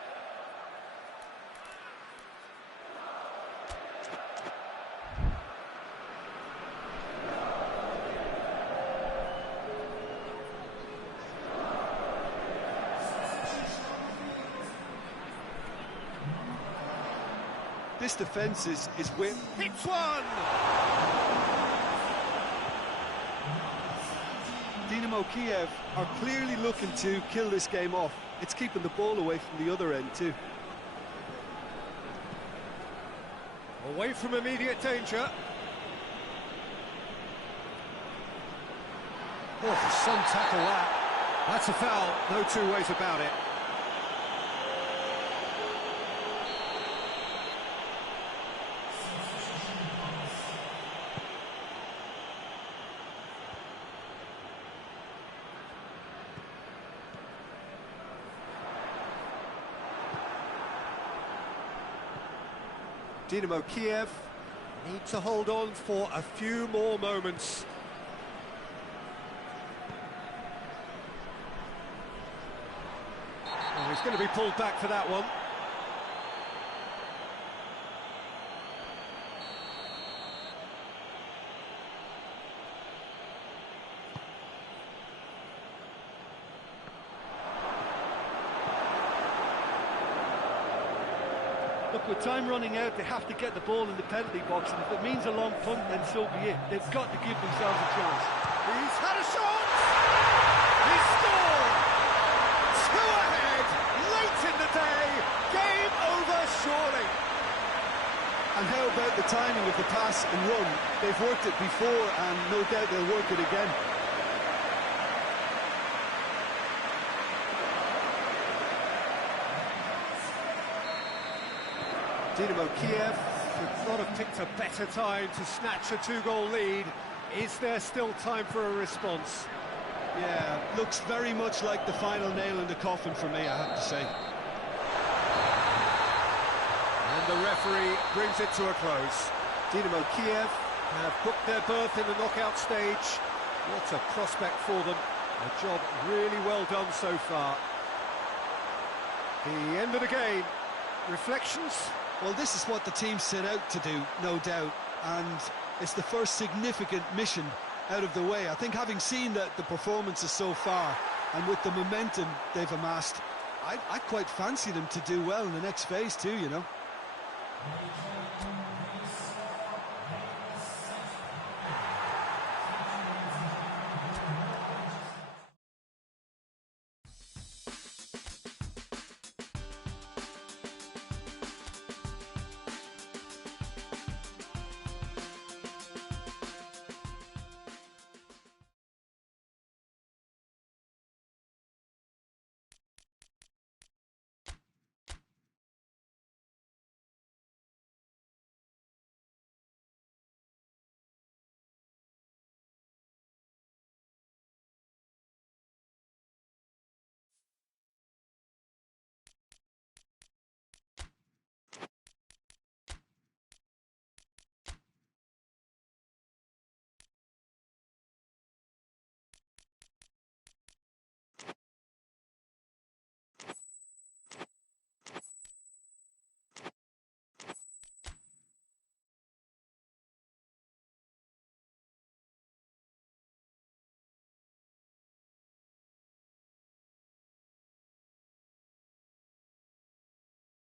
This defence is with... Hits one! Dinaмо Kiev are clearly looking to kill this game off. It's keeping the ball away from the other end too. Away from immediate danger. Oh, for some tackle that. That's a foul, no two ways about it. Dinaмо Kiev need to hold on for a few more moments He's going to be pulled back for that one. Look, with time running out, they have to get the ball in the penalty box, and if it means a long punt, then so be it. They've got to give themselves a chance. He's had a shot! He scored! 2 ahead, late in the day, game over surely. And how about the timing of the pass and run? They've worked it before, and no doubt they'll work it again. Dinamo Kiev could not have picked a better time to snatch a 2-goal lead. Is there still time for a response? Yeah, looks very much like the final nail in the coffin for me, I have to say. And the referee brings it to a close. Dinamo Kiev have booked their berth in the knockout stage. What a prospect for them. A job really well done so far. The end of the game. Reflections? Well, this is what the team set out to do, no doubt, and it's the first significant mission out of the way. I think having seen the performances so far, and with the momentum they've amassed, I quite fancy them to do well in the next phase too, you know.